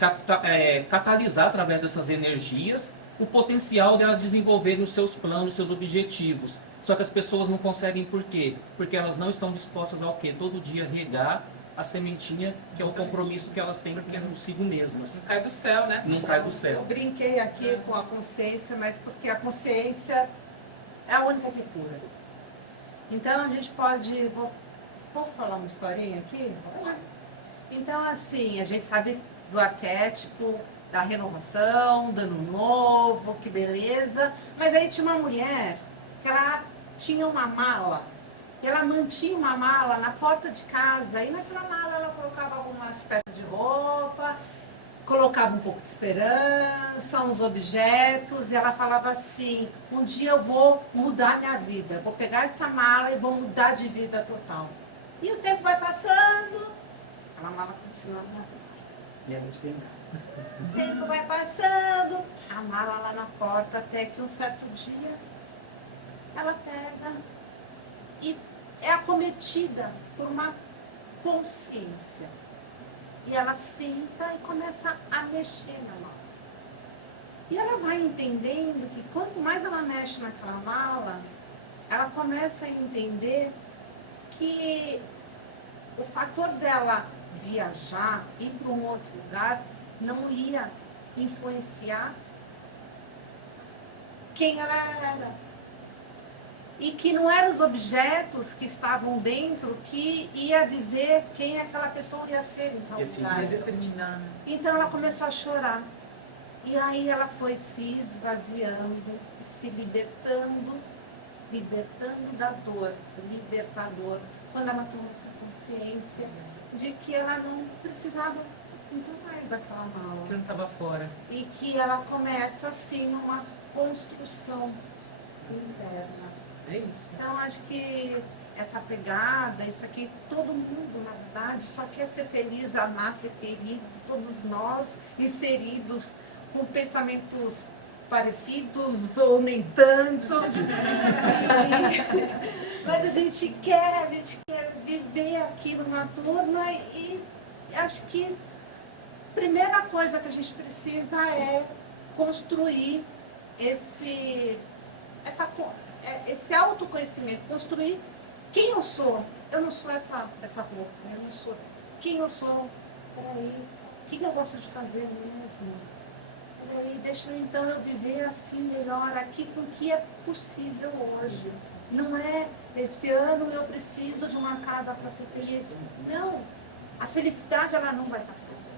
catalisar através dessas energias o potencial delas desenvolverem os seus planos, seus objetivos. Só que as pessoas não conseguem por quê? Porque elas não estão dispostas ao quê? Todo dia regar a sementinha, que é o compromisso que elas têm consigo mesmas. Não cai do céu, né? Não cai do eu céu. brinquei aqui com a consciência, mas porque a consciência é a única que cura. Então a gente pode... Posso falar uma historinha aqui? Então, assim, a gente sabe do arquétipo da renovação, do ano novo, que beleza. Mas aí tinha uma mulher que ela tinha uma mala. Ela mantinha uma mala na porta de casa e naquela mala ela colocava algumas peças de roupa, colocava um pouco de esperança, uns objetos, e ela falava assim, um dia eu vou mudar minha vida, vou pegar essa mala e vou mudar de vida total. E o tempo vai passando, a mala continua na porta. E ela espelhada. O tempo vai passando, a mala lá na porta, até que um certo dia ela pega e é acometida por uma consciência. E ela senta e começa a mexer na mala. E ela vai entendendo que quanto mais ela mexe naquela mala, ela começa a entender que o fator dela viajar, ir para um outro lugar, não ia influenciar quem ela era. E que não eram os objetos que estavam dentro que ia dizer quem aquela pessoa ia ser em tal lugar. Vai determinar, né? Então ela começou a chorar. E aí ela foi se esvaziando, se libertando da dor, libertador. Quando ela tomou essa consciência de que ela não precisava nunca mais daquela mala. Que não estava fora. E que ela começa assim uma construção interna. É isso. Então, acho que essa pegada, isso aqui, todo mundo, na verdade, só quer ser feliz, amar, ser querido, todos nós inseridos com pensamentos parecidos ou nem tanto. Mas a gente quer viver aqui numa turma e acho que a primeira coisa que a gente precisa é construir esse autoconhecimento, construir quem eu sou. Eu não sou essa roupa, eu não sou quem eu sou. Peraí, o que eu gosto de fazer mesmo? Peraí, deixa eu então eu viver assim melhor aqui com o que é possível hoje. Não é esse ano eu preciso de uma casa para ser feliz. Não, a felicidade ela não vai estar fácil.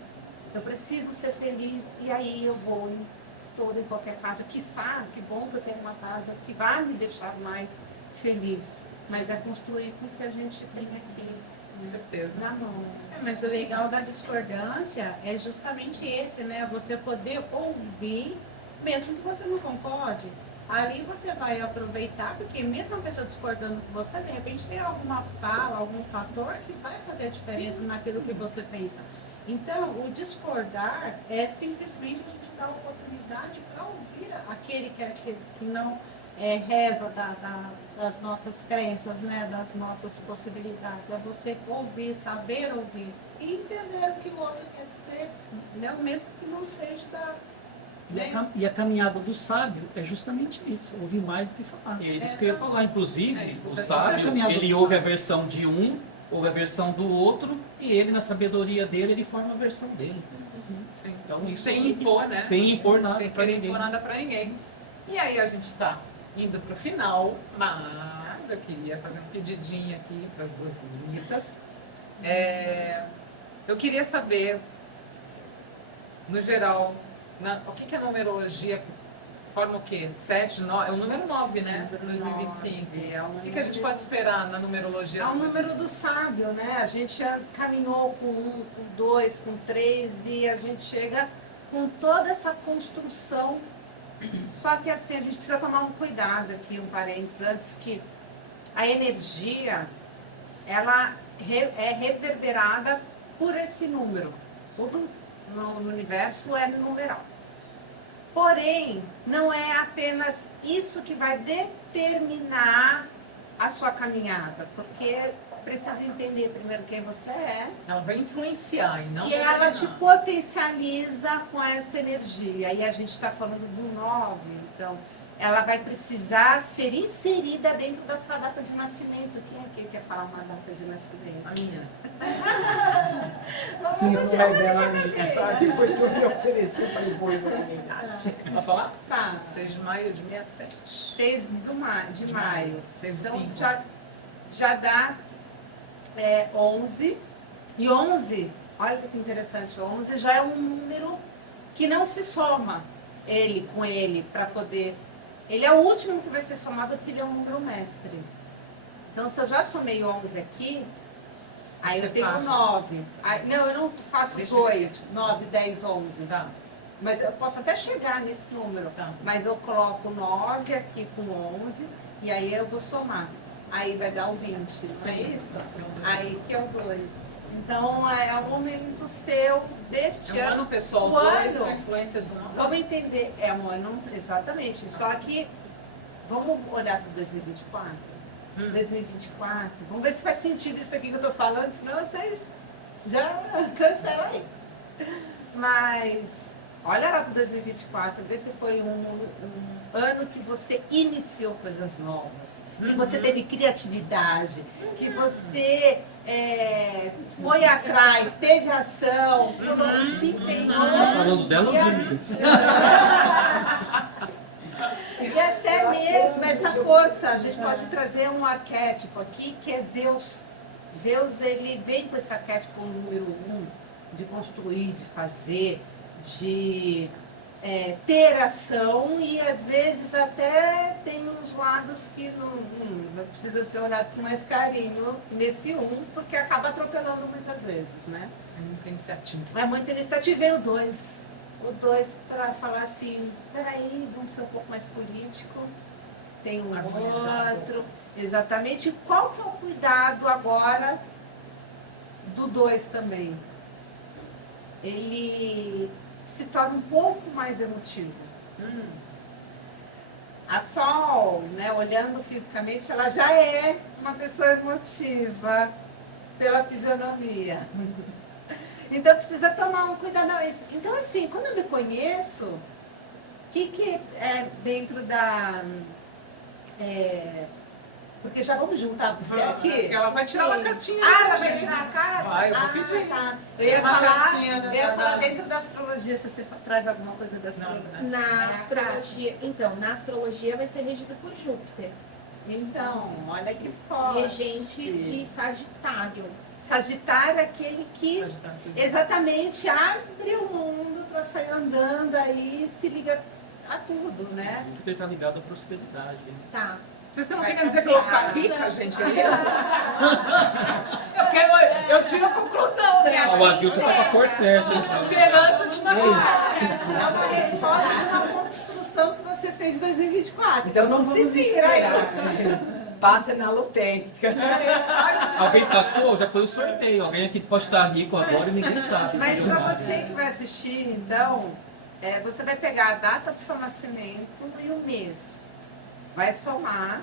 Eu preciso ser feliz e aí eu vou em qualquer casa. Quiçá, que bom que eu tenho uma casa que vai me deixar mais feliz. Mas é construir com o que a gente tem aqui, Com certeza. na mão. Mas o legal da discordância é justamente esse, né? Você poder ouvir, mesmo que você não concorde. Ali você vai aproveitar, porque mesmo a pessoa discordando com você, de repente tem alguma fala, algum fator que vai fazer a diferença naquilo que você pensa. Então, o discordar é simplesmente a gente dar oportunidade para ouvir aquele que não reza das nossas crenças, né? Das nossas possibilidades. É você ouvir, saber ouvir e entender o que o outro quer dizer, né? Mesmo que não seja da... E a caminhada do sábio é justamente isso, ouvir mais do que falar. E é isso que eu ia falar. Inclusive, o sábio, caminhada ele do ouve a sábio. versão de um, ouve a versão do outro, e ele, na sabedoria dele, ele forma a versão dele. Sim. Então, isso Sem impor, né? sem impor nada Sem pra querer ninguém. impor nada para ninguém. E aí a gente está indo para o final, mas eu queria fazer um pedidinho aqui para as duas bonitas. Eu queria saber, no geral, o que a numerologia forma o quê? 7, 9, é o número 9, né? 2025. O que a gente pode esperar na numerologia? É o número do sábio, né? A gente caminhou com 1, com 2, com 3 e a gente chega com toda essa construção. Só que assim, a gente precisa tomar um cuidado aqui, um parênteses, antes que a energia, ela é reverberada por esse número. Tudo no universo é numeral. Porém, não é apenas isso que vai determinar a sua caminhada, porque precisa entender primeiro quem você é. Ela vai influenciar e não E ela determinar. te potencializa com essa energia. E a gente está falando do 9, então ela vai precisar ser inserida dentro da sua data de nascimento. Quem aqui quer falar uma data de nascimento? A minha. Sim, não é dela a minha. Depois que eu me ofereci, eu falei, boa, verdade. Posso falar? Tá, 6 de maio de 67. 6 de maio. 6 de Então 5. já dá 11. E 11, olha que interessante, 11 já é um número que não se soma ele com ele para poder... Ele é o último que vai ser somado porque ele é um número mestre. Então, se eu já somei 11 aqui, aí Você eu tenho passa. 9. Aí, não, eu não faço Deixa eu ver 2, 9, 10, 11. Tá. Mas eu posso até chegar nesse número. Tá. Mas eu coloco 9 aqui com 11 e aí eu vou somar. Aí vai dar o 20, não é Sim. isso? Que é o 2. Aí que é o 2. Então é um momento seu deste É um ano. ano pessoal O 2 ano. com a influência do 9. Vamos entender, é um ano, exatamente. Só que vamos olhar para 2024. 2024. Vamos ver se faz sentido isso aqui que eu estou falando, senão vocês já cancelam aí. Mas olha lá para 2024, vê se foi um ano que você iniciou coisas novas, que você teve criatividade, que você foi atrás, teve ação, se empenhou. Você está falando dela ou E de a- mim? E até Eu acho que mesmo eu- essa força, a gente pode trazer um arquétipo aqui que é Zeus. Zeus, ele vem com esse arquétipo número 1, de construir, de fazer, de ter ação e às vezes até tem uns lados que não precisa ser olhado com mais carinho nesse 1, porque acaba atropelando muitas vezes, né? É muita iniciativa. É muita iniciativa. E o 2. O 2 para falar assim, peraí, vamos ser um pouco mais político. Tem um Harmonizado. outro. Exatamente. Qual que é o cuidado agora do 2 também? Ele se torna um pouco mais emotivo. A Sol, né, olhando fisicamente, ela já é uma pessoa emotiva pela fisionomia. Então precisa tomar um cuidado. Então, assim, quando eu me conheço, o que é dentro Porque já vamos juntar você Porque aqui. ela vai tirar uma cartinha. Ah, ela pra vai gente. tirar a carta? Vai, eu vou Ah, pedir. tá. Eu Tira ia uma falar, cartinha eu ia falar da- dentro da astrologia, se você traz alguma coisa da astrologia. Não, né? Na astrologia, então, na astrologia vai ser regido por Júpiter, Então, olha que forte. regente de Sagitário. Sagitário é aquele que Sagitário. exatamente abre o mundo para sair andando aí e se liga a tudo, né? Júpiter tá ligado à prosperidade. Hein? Tá. Vocês estão Vai querendo dizer que eu vou ficar passar. rica, gente? É isso? Eu tiro a conclusão, né? Ah, o Adilson tá com a cor certa, então. Esperança de uma vida. É uma resposta de uma construção que você fez em 2024. Então não se vamos vira esperar. aí. Passa na lotérica. Alguém passou? Já foi o sorteio. Alguém aqui pode estar rico agora e ninguém sabe. Mas entendeu? para você que vai assistir, então, você vai pegar a data do seu nascimento e o mês. Vai somar.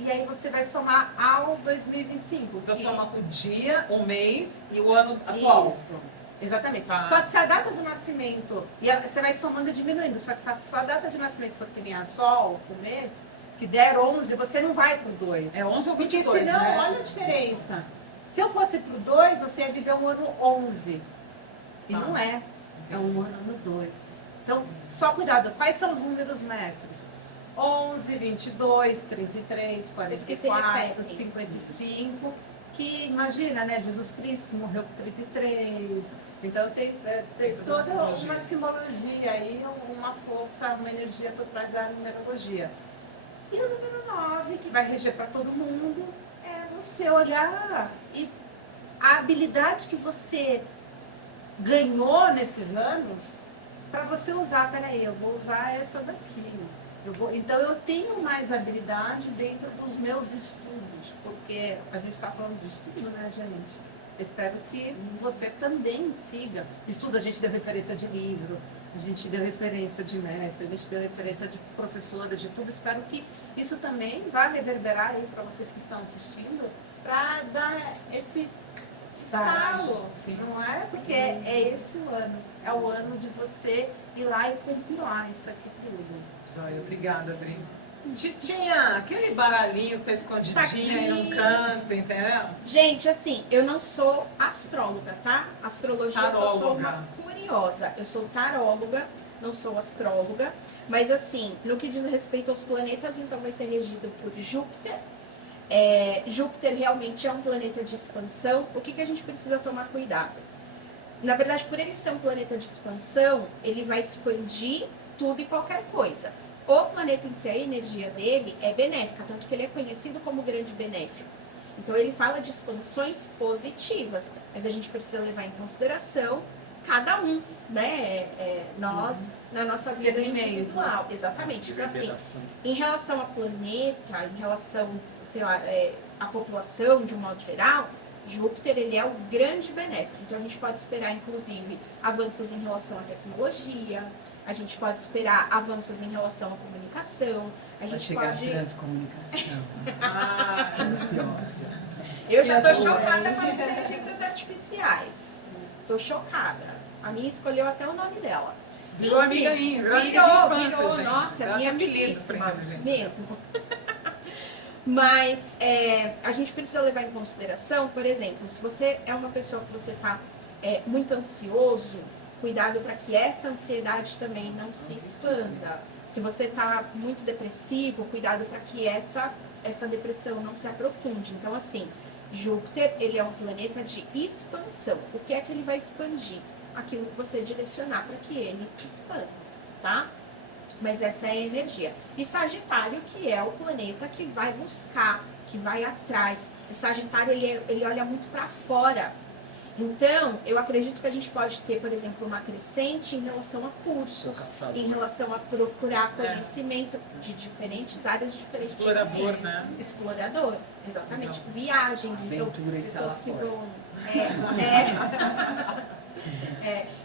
E aí você vai somar ao 2025. Então que- soma o dia, o mês e o ano atual. Isso. Exatamente. Tá. Só que se a data do nascimento, você vai somando e diminuindo, só que se a sua data de nascimento for que nem a Sol, o mês, que der 11, você não vai pro 2. É 11 ou Porque 22, senão, né? olha a diferença. Se eu fosse pro 2, você ia viver um ano 11. E Tá. não é. É um ano 2. Então, só cuidado. Quais são os números mestres? 11, 22, 33, Isso que se 44, repete. 55. Que imagina, né? Jesus Cristo morreu com 33. Então tem toda toda uma uma simbologia aí, uma força, uma energia por trás da numerologia. E o número 9, que vai reger para todo mundo, é você olhar e a habilidade que você ganhou nesses anos para você usar. Peraí, eu vou usar essa daqui. Então eu tenho mais habilidade dentro dos meus estudos, porque a gente está falando de estudo, né, gente? Espero que você também siga. Estudo, a gente deu referência de livro, a gente deu referência de mestre, a gente deu referência de professora, de tudo. Espero que isso também vá reverberar aí para vocês que estão assistindo, para dar esse estalo, Sim. não é? Porque é esse o ano. É o ano de você ir lá e compilar isso aqui tudo. Joia, obrigada, Adri. Titinha, aquele baralhinho que tá escondidinho aí num canto, entendeu? Gente, assim, eu não sou astróloga, tá? Astrologia eu só sou uma Taróloga. curiosa. Eu sou taróloga, não sou astróloga. Mas assim, no que diz respeito aos planetas, então vai ser regido por Júpiter. Júpiter realmente é um planeta de expansão. O que a gente precisa tomar cuidado? Na verdade, por ele ser um planeta de expansão, ele vai expandir tudo e qualquer coisa. O planeta em si, a energia dele é benéfica, tanto que ele é conhecido como grande benéfico. Então ele fala de expansões positivas, mas a gente precisa levar em consideração cada um, né? Nós, na nossa vida Segmento. individual. Exatamente. Então, assim, Reverberação. em relação ao planeta, em relação, sei lá, à população de um modo geral, Júpiter ele é o grande benéfico. Então a gente pode esperar, inclusive, avanços em relação à tecnologia, a gente pode esperar avanços em relação à comunicação, a Vai gente chegar a pode... transcomunicação. Ah, Estou ansiosa. Eu já tô Eu chocada também. com as inteligências artificiais. Tô chocada. A minha escolheu até o nome dela. virou Enfim, amiga minha, virou amiga de infância, virou, gente. nossa, Ela minha tem apelido amiguíssima pra inteligência. mesmo. Mas a gente precisa levar em consideração, por exemplo, se você é uma pessoa que você está muito ansioso, cuidado para que essa ansiedade também não se expanda. Se você está muito depressivo, cuidado para que essa depressão não se aprofunde. Então, assim, Júpiter, ele é um planeta de expansão. O que é que ele vai expandir? Aquilo que você direcionar para que ele expanda, tá? Mas essa é a energia. E Sagitário, que é o planeta que vai buscar, que vai atrás. O Sagitário, ele olha muito para fora. Então, eu acredito que a gente pode ter, por exemplo, uma crescente em relação a cursos, Caçador. em relação a procurar conhecimento de diferentes áreas, de diferentes Explorador, segmentos. né? Explorador, exatamente. Legal. Viagens, então, Aventura está lá pessoas que fora. vão...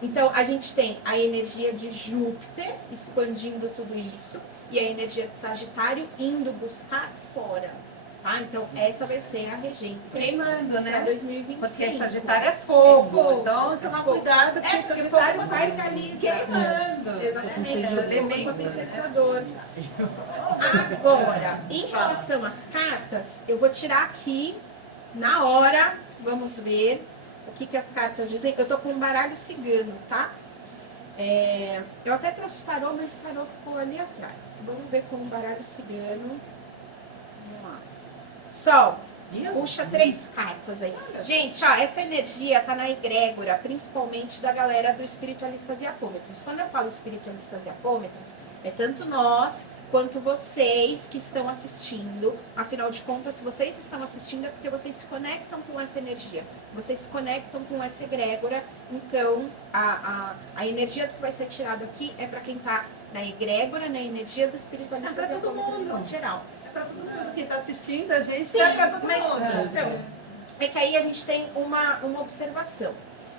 Então, a gente tem a energia de Júpiter expandindo tudo isso e a energia de Sagitário indo buscar fora. tá? Então, essa vai ser a regência. Queimando, Para né? 2025. Porque Sagitário é fogo. É fogo. Então, tomar cuidado, porque Porque Sagitário fogo vai potencializa. queimando. Exatamente, Fogo elemento potencializador. Agora, em relação às cartas, eu vou tirar aqui na hora, vamos ver o que as cartas dizem. Eu tô com um baralho cigano, tá? Eu até trouxe o tarô, mas o tarô ficou ali atrás. Vamos ver com o baralho cigano. Vamos lá. Sol. Puxa 3 cartas aí. Gente, ó, essa energia tá na egrégora, principalmente da galera do Espiritualistas e Apômetros. Quando eu falo Espiritualistas e Apômetros, é tanto nós quanto vocês que estão assistindo. Afinal de contas, se vocês estão assistindo é porque vocês se conectam com essa energia. Vocês se conectam com essa egrégora. Então, a energia que vai ser tirada aqui é para quem tá na egrégora, na energia do Espiritualistas É pra e todo Apômetros mundo. de modo geral. É pra todo mundo que tá assistindo a gente, Sim, é pra todo mas mundo. então, é que aí a gente tem uma observação.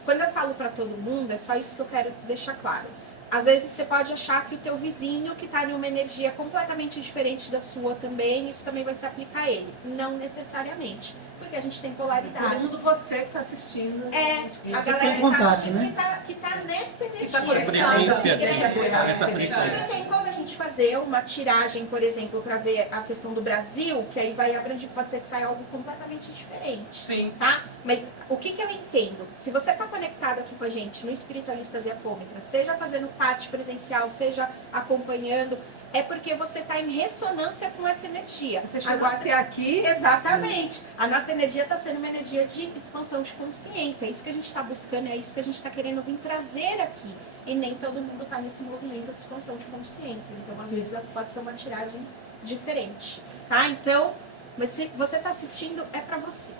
Quando eu falo para todo mundo, é só isso que eu quero deixar claro. Às vezes você pode achar que o teu vizinho, que está em uma energia completamente diferente da sua também, isso também vai se aplicar a ele. Não necessariamente, porque a gente tem polaridades. Todo mundo, você que tá assistindo. A Você galera tem que contato, tá assistindo, né? que tá nessa energia. tá que frequência, nessa egrégora. essa frequência. Não tem como a gente fazer uma tiragem, por exemplo, para ver a questão do Brasil, que aí vai abranger, pode ser que saia algo completamente diferente. Sim. Tá? Mas o que eu entendo? Se você está conectado aqui com a gente no Espiritualistas e Apômetras, seja fazendo parte presencial, seja acompanhando, é porque você está em ressonância com essa energia. Você A chegou nossa- até aqui. Exatamente. A nossa energia está sendo uma energia de expansão de consciência. É isso que a gente está buscando, é isso que a gente está querendo vir trazer aqui. E nem todo mundo está nesse movimento de expansão de consciência. Então, às vezes, pode ser uma tiragem diferente. Tá? Então, mas se você está assistindo, é para você.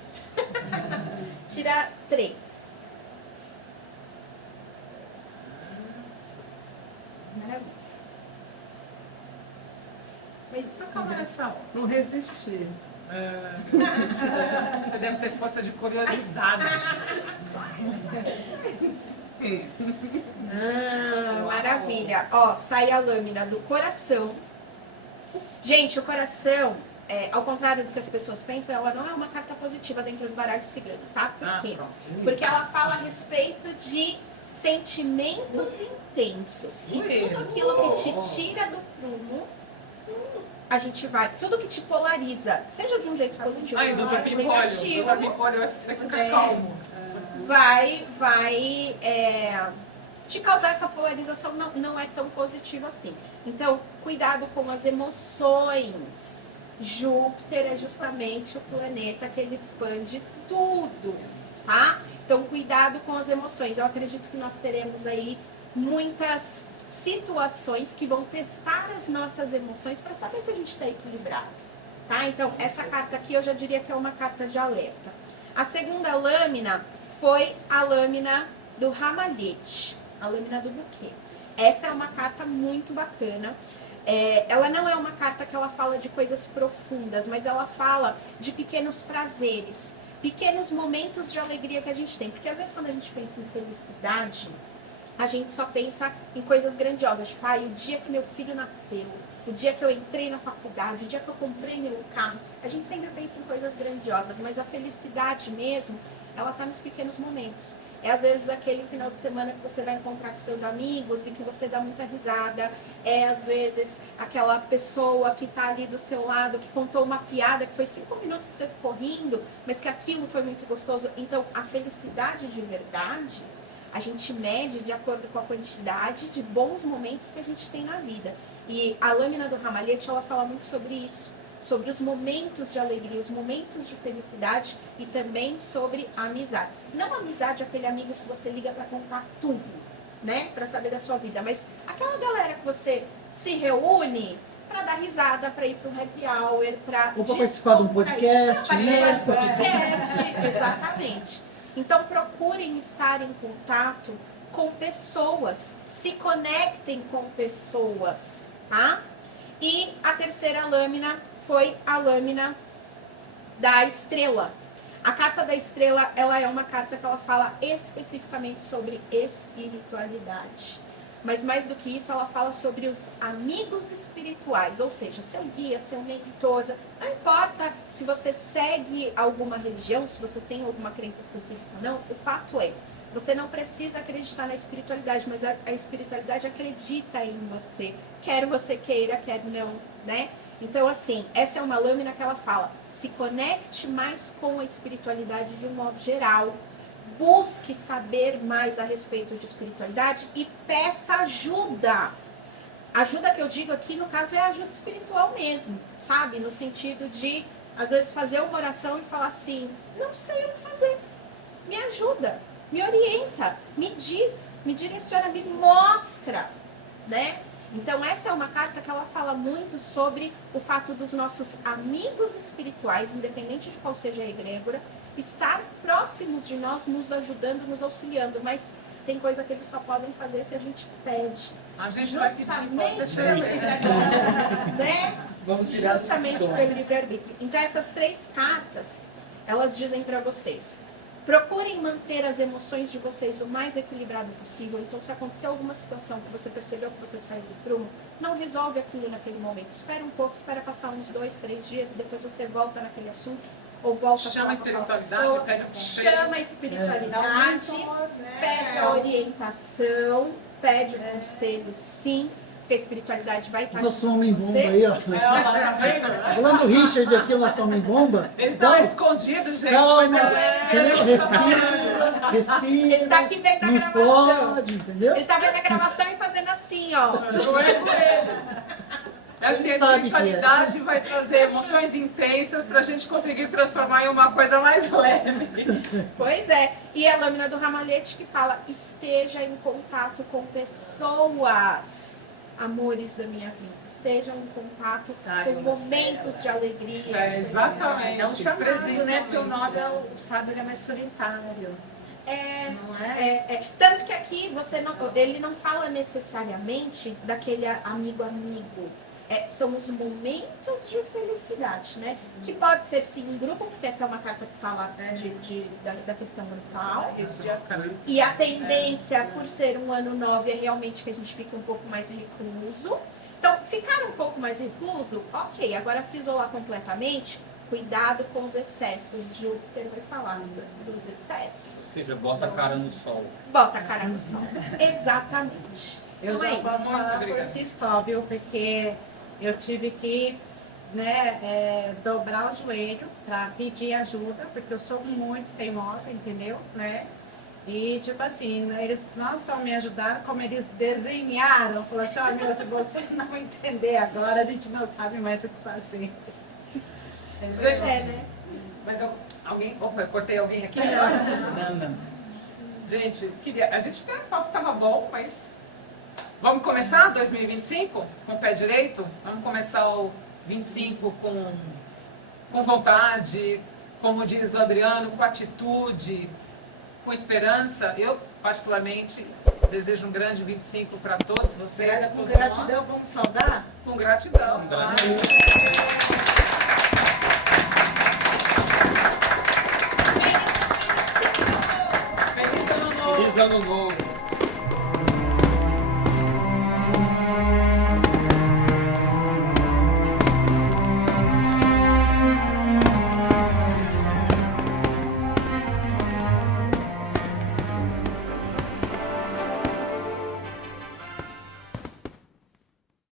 Tira 3. Maravilha. Mas então calma nessa hora. Não resisti. Você deve ter força de curiosidade. Maravilha. Ó, sai a lâmina do coração. Gente, o coração, ao contrário do que as pessoas pensam, ela não é uma carta positiva dentro do baralho cigano, tá? Por quê? Porque ela fala a respeito de sentimentos intensos. E Ui. tudo aquilo que te tira do prumo, a gente vai, tudo que te polariza, seja de um jeito positivo Ai, ou do de um jeito Japim Polio. negativo, Do Japim Polio vai ter que ficar calmo. vai te causar essa polarização, não é tão positiva assim. Então, cuidado com as emoções. Júpiter é justamente o planeta que ele expande tudo, tá? Então, cuidado com as emoções. Eu acredito que nós teremos aí muitas situações que vão testar as nossas emoções para saber se a gente está equilibrado, tá? Então, essa carta aqui eu já diria que é uma carta de alerta. A segunda lâmina foi a lâmina do ramalhete, a lâmina do buquê. Essa é uma carta muito bacana. Ela não é uma carta que ela fala de coisas profundas, mas ela fala de pequenos prazeres, pequenos momentos de alegria que a gente tem. Porque às vezes quando a gente pensa em felicidade, a gente só pensa em coisas grandiosas. Tipo, o dia que meu filho nasceu, o dia que eu entrei na faculdade, o dia que eu comprei meu carro. A gente sempre pensa em coisas grandiosas, mas a felicidade mesmo, ela tá nos pequenos momentos. É às vezes aquele final de semana que você vai encontrar com seus amigos e que você dá muita risada. É às vezes aquela pessoa que tá ali do seu lado, que contou uma piada que foi 5 minutos que você ficou rindo, mas que aquilo foi muito gostoso. Então, a felicidade de verdade, a gente mede de acordo com a quantidade de bons momentos que a gente tem na vida. E a lâmina do ramalhete, ela fala muito sobre isso. Sobre os momentos de alegria, os momentos de felicidade e também sobre amizades. Não amizade, aquele amigo que você liga para contar tudo, né? Para saber da sua vida, mas aquela galera que você se reúne para dar risada, para ir para um happy hour, para Ou para participar de um podcast, para né? participar de um podcast, exatamente. Então procurem estar em contato com pessoas, se conectem com pessoas, tá? E a terceira lâmina foi a lâmina da estrela. A carta da estrela, ela é uma carta que ela fala especificamente sobre espiritualidade. mas mais do que isso, ela fala sobre os amigos espirituais, ou seja, seu guia, seu mentor. Não importa se você segue alguma religião, se você tem alguma crença específica ou não, o fato é, você não precisa acreditar na espiritualidade, mas a espiritualidade acredita em você, quer você queira, quer não, né? Então, assim, essa é uma lâmina que ela fala, se conecte mais com a espiritualidade de um modo geral, busque saber mais a respeito de espiritualidade e peça ajuda. Ajuda que eu digo aqui, no caso, é ajuda espiritual mesmo, sabe? No sentido de, às vezes, fazer uma oração e falar assim, não sei o que fazer, me ajuda, me orienta, me diz, me direciona, me mostra, né? Então, essa é uma carta que ela fala muito sobre o fato dos nossos amigos espirituais, independente de qual seja a egrégora, estar próximos de nós, nos ajudando, nos auxiliando, mas tem coisa que eles só podem fazer se a gente pede. A gente vai pedir, pode deixar eu ler. Né? Vamos tirar Justamente os pelo livre-arbítrio. Então, essas 3 cartas, elas dizem para vocês, procurem manter as emoções de vocês o mais equilibrado possível. Então, se acontecer alguma situação que você percebeu que você saiu do prumo, não resolve aquilo naquele momento. Espera um pouco, espera passar uns 2, 3 dias e depois você volta naquele assunto ou volta Chama a falar com aquela espiritualidade, pessoa, pede o conselho. chama a espiritualidade, pede a orientação, pede o conselho, sim, porque a espiritualidade vai estar Nosso junto homem com bomba você. aí, ó. Ela, tá vendo? Falando do Richard aqui, o nosso homem bomba. Ele tá escondido, gente, Calma, mas é... entendeu? Respira, Ele tá aqui vendo a não gravação. explode, entendeu? Ele tá vendo a gravação e fazendo assim, ó. Não é com ele. Assim, Ele a sabe que é. espiritualidade vai trazer emoções intensas pra gente conseguir transformar em uma coisa mais leve. Pois é. E a lâmina do ramalhete que fala, esteja em contato com pessoas, amores da minha vida. Estejam em contato Saiam com das momentos de alegria. de Exatamente. É um chamado, né? Presencialmente, Porque o 9 é o sábio, ele é mais solitário. É, Não é? tanto que aqui ele não fala necessariamente daquele amigo. São os momentos de felicidade, né? Que pode ser sim em grupo, porque essa é uma carta que fala da questão grupal. E a tendência, por ser um ano 9, é realmente que a gente fique um pouco mais recluso. Então, ficar um pouco mais recluso, ok. Agora, se isolar completamente, cuidado com os excessos. Júpiter vai falar dos excessos. Ou seja, bota a cara no sol. Bota a cara no sol. Exatamente. Eu Então é já isso. posso falar por obrigada. si só, viu? Porque eu tive que, né, dobrar o joelho para pedir ajuda, porque eu sou muito teimosa, entendeu? Né? E, tipo assim, eles não só me ajudaram, como eles desenharam. Falaram assim, ó, amiga, se você não entender agora, a gente não sabe mais o que fazer. Gente, né? mas alguém... Opa, eu cortei alguém aqui agora? Não. Gente, a gente tava bom, mas... Vamos começar 2025 com o pé direito? Vamos começar o 25 com vontade, como diz o Adriano, com atitude, com esperança. Eu, particularmente, desejo um grande 25 para todos vocês e a Com todos gratidão, nós. vamos saudar? Com gratidão. Com gratidão. Feliz ano novo! Feliz ano novo!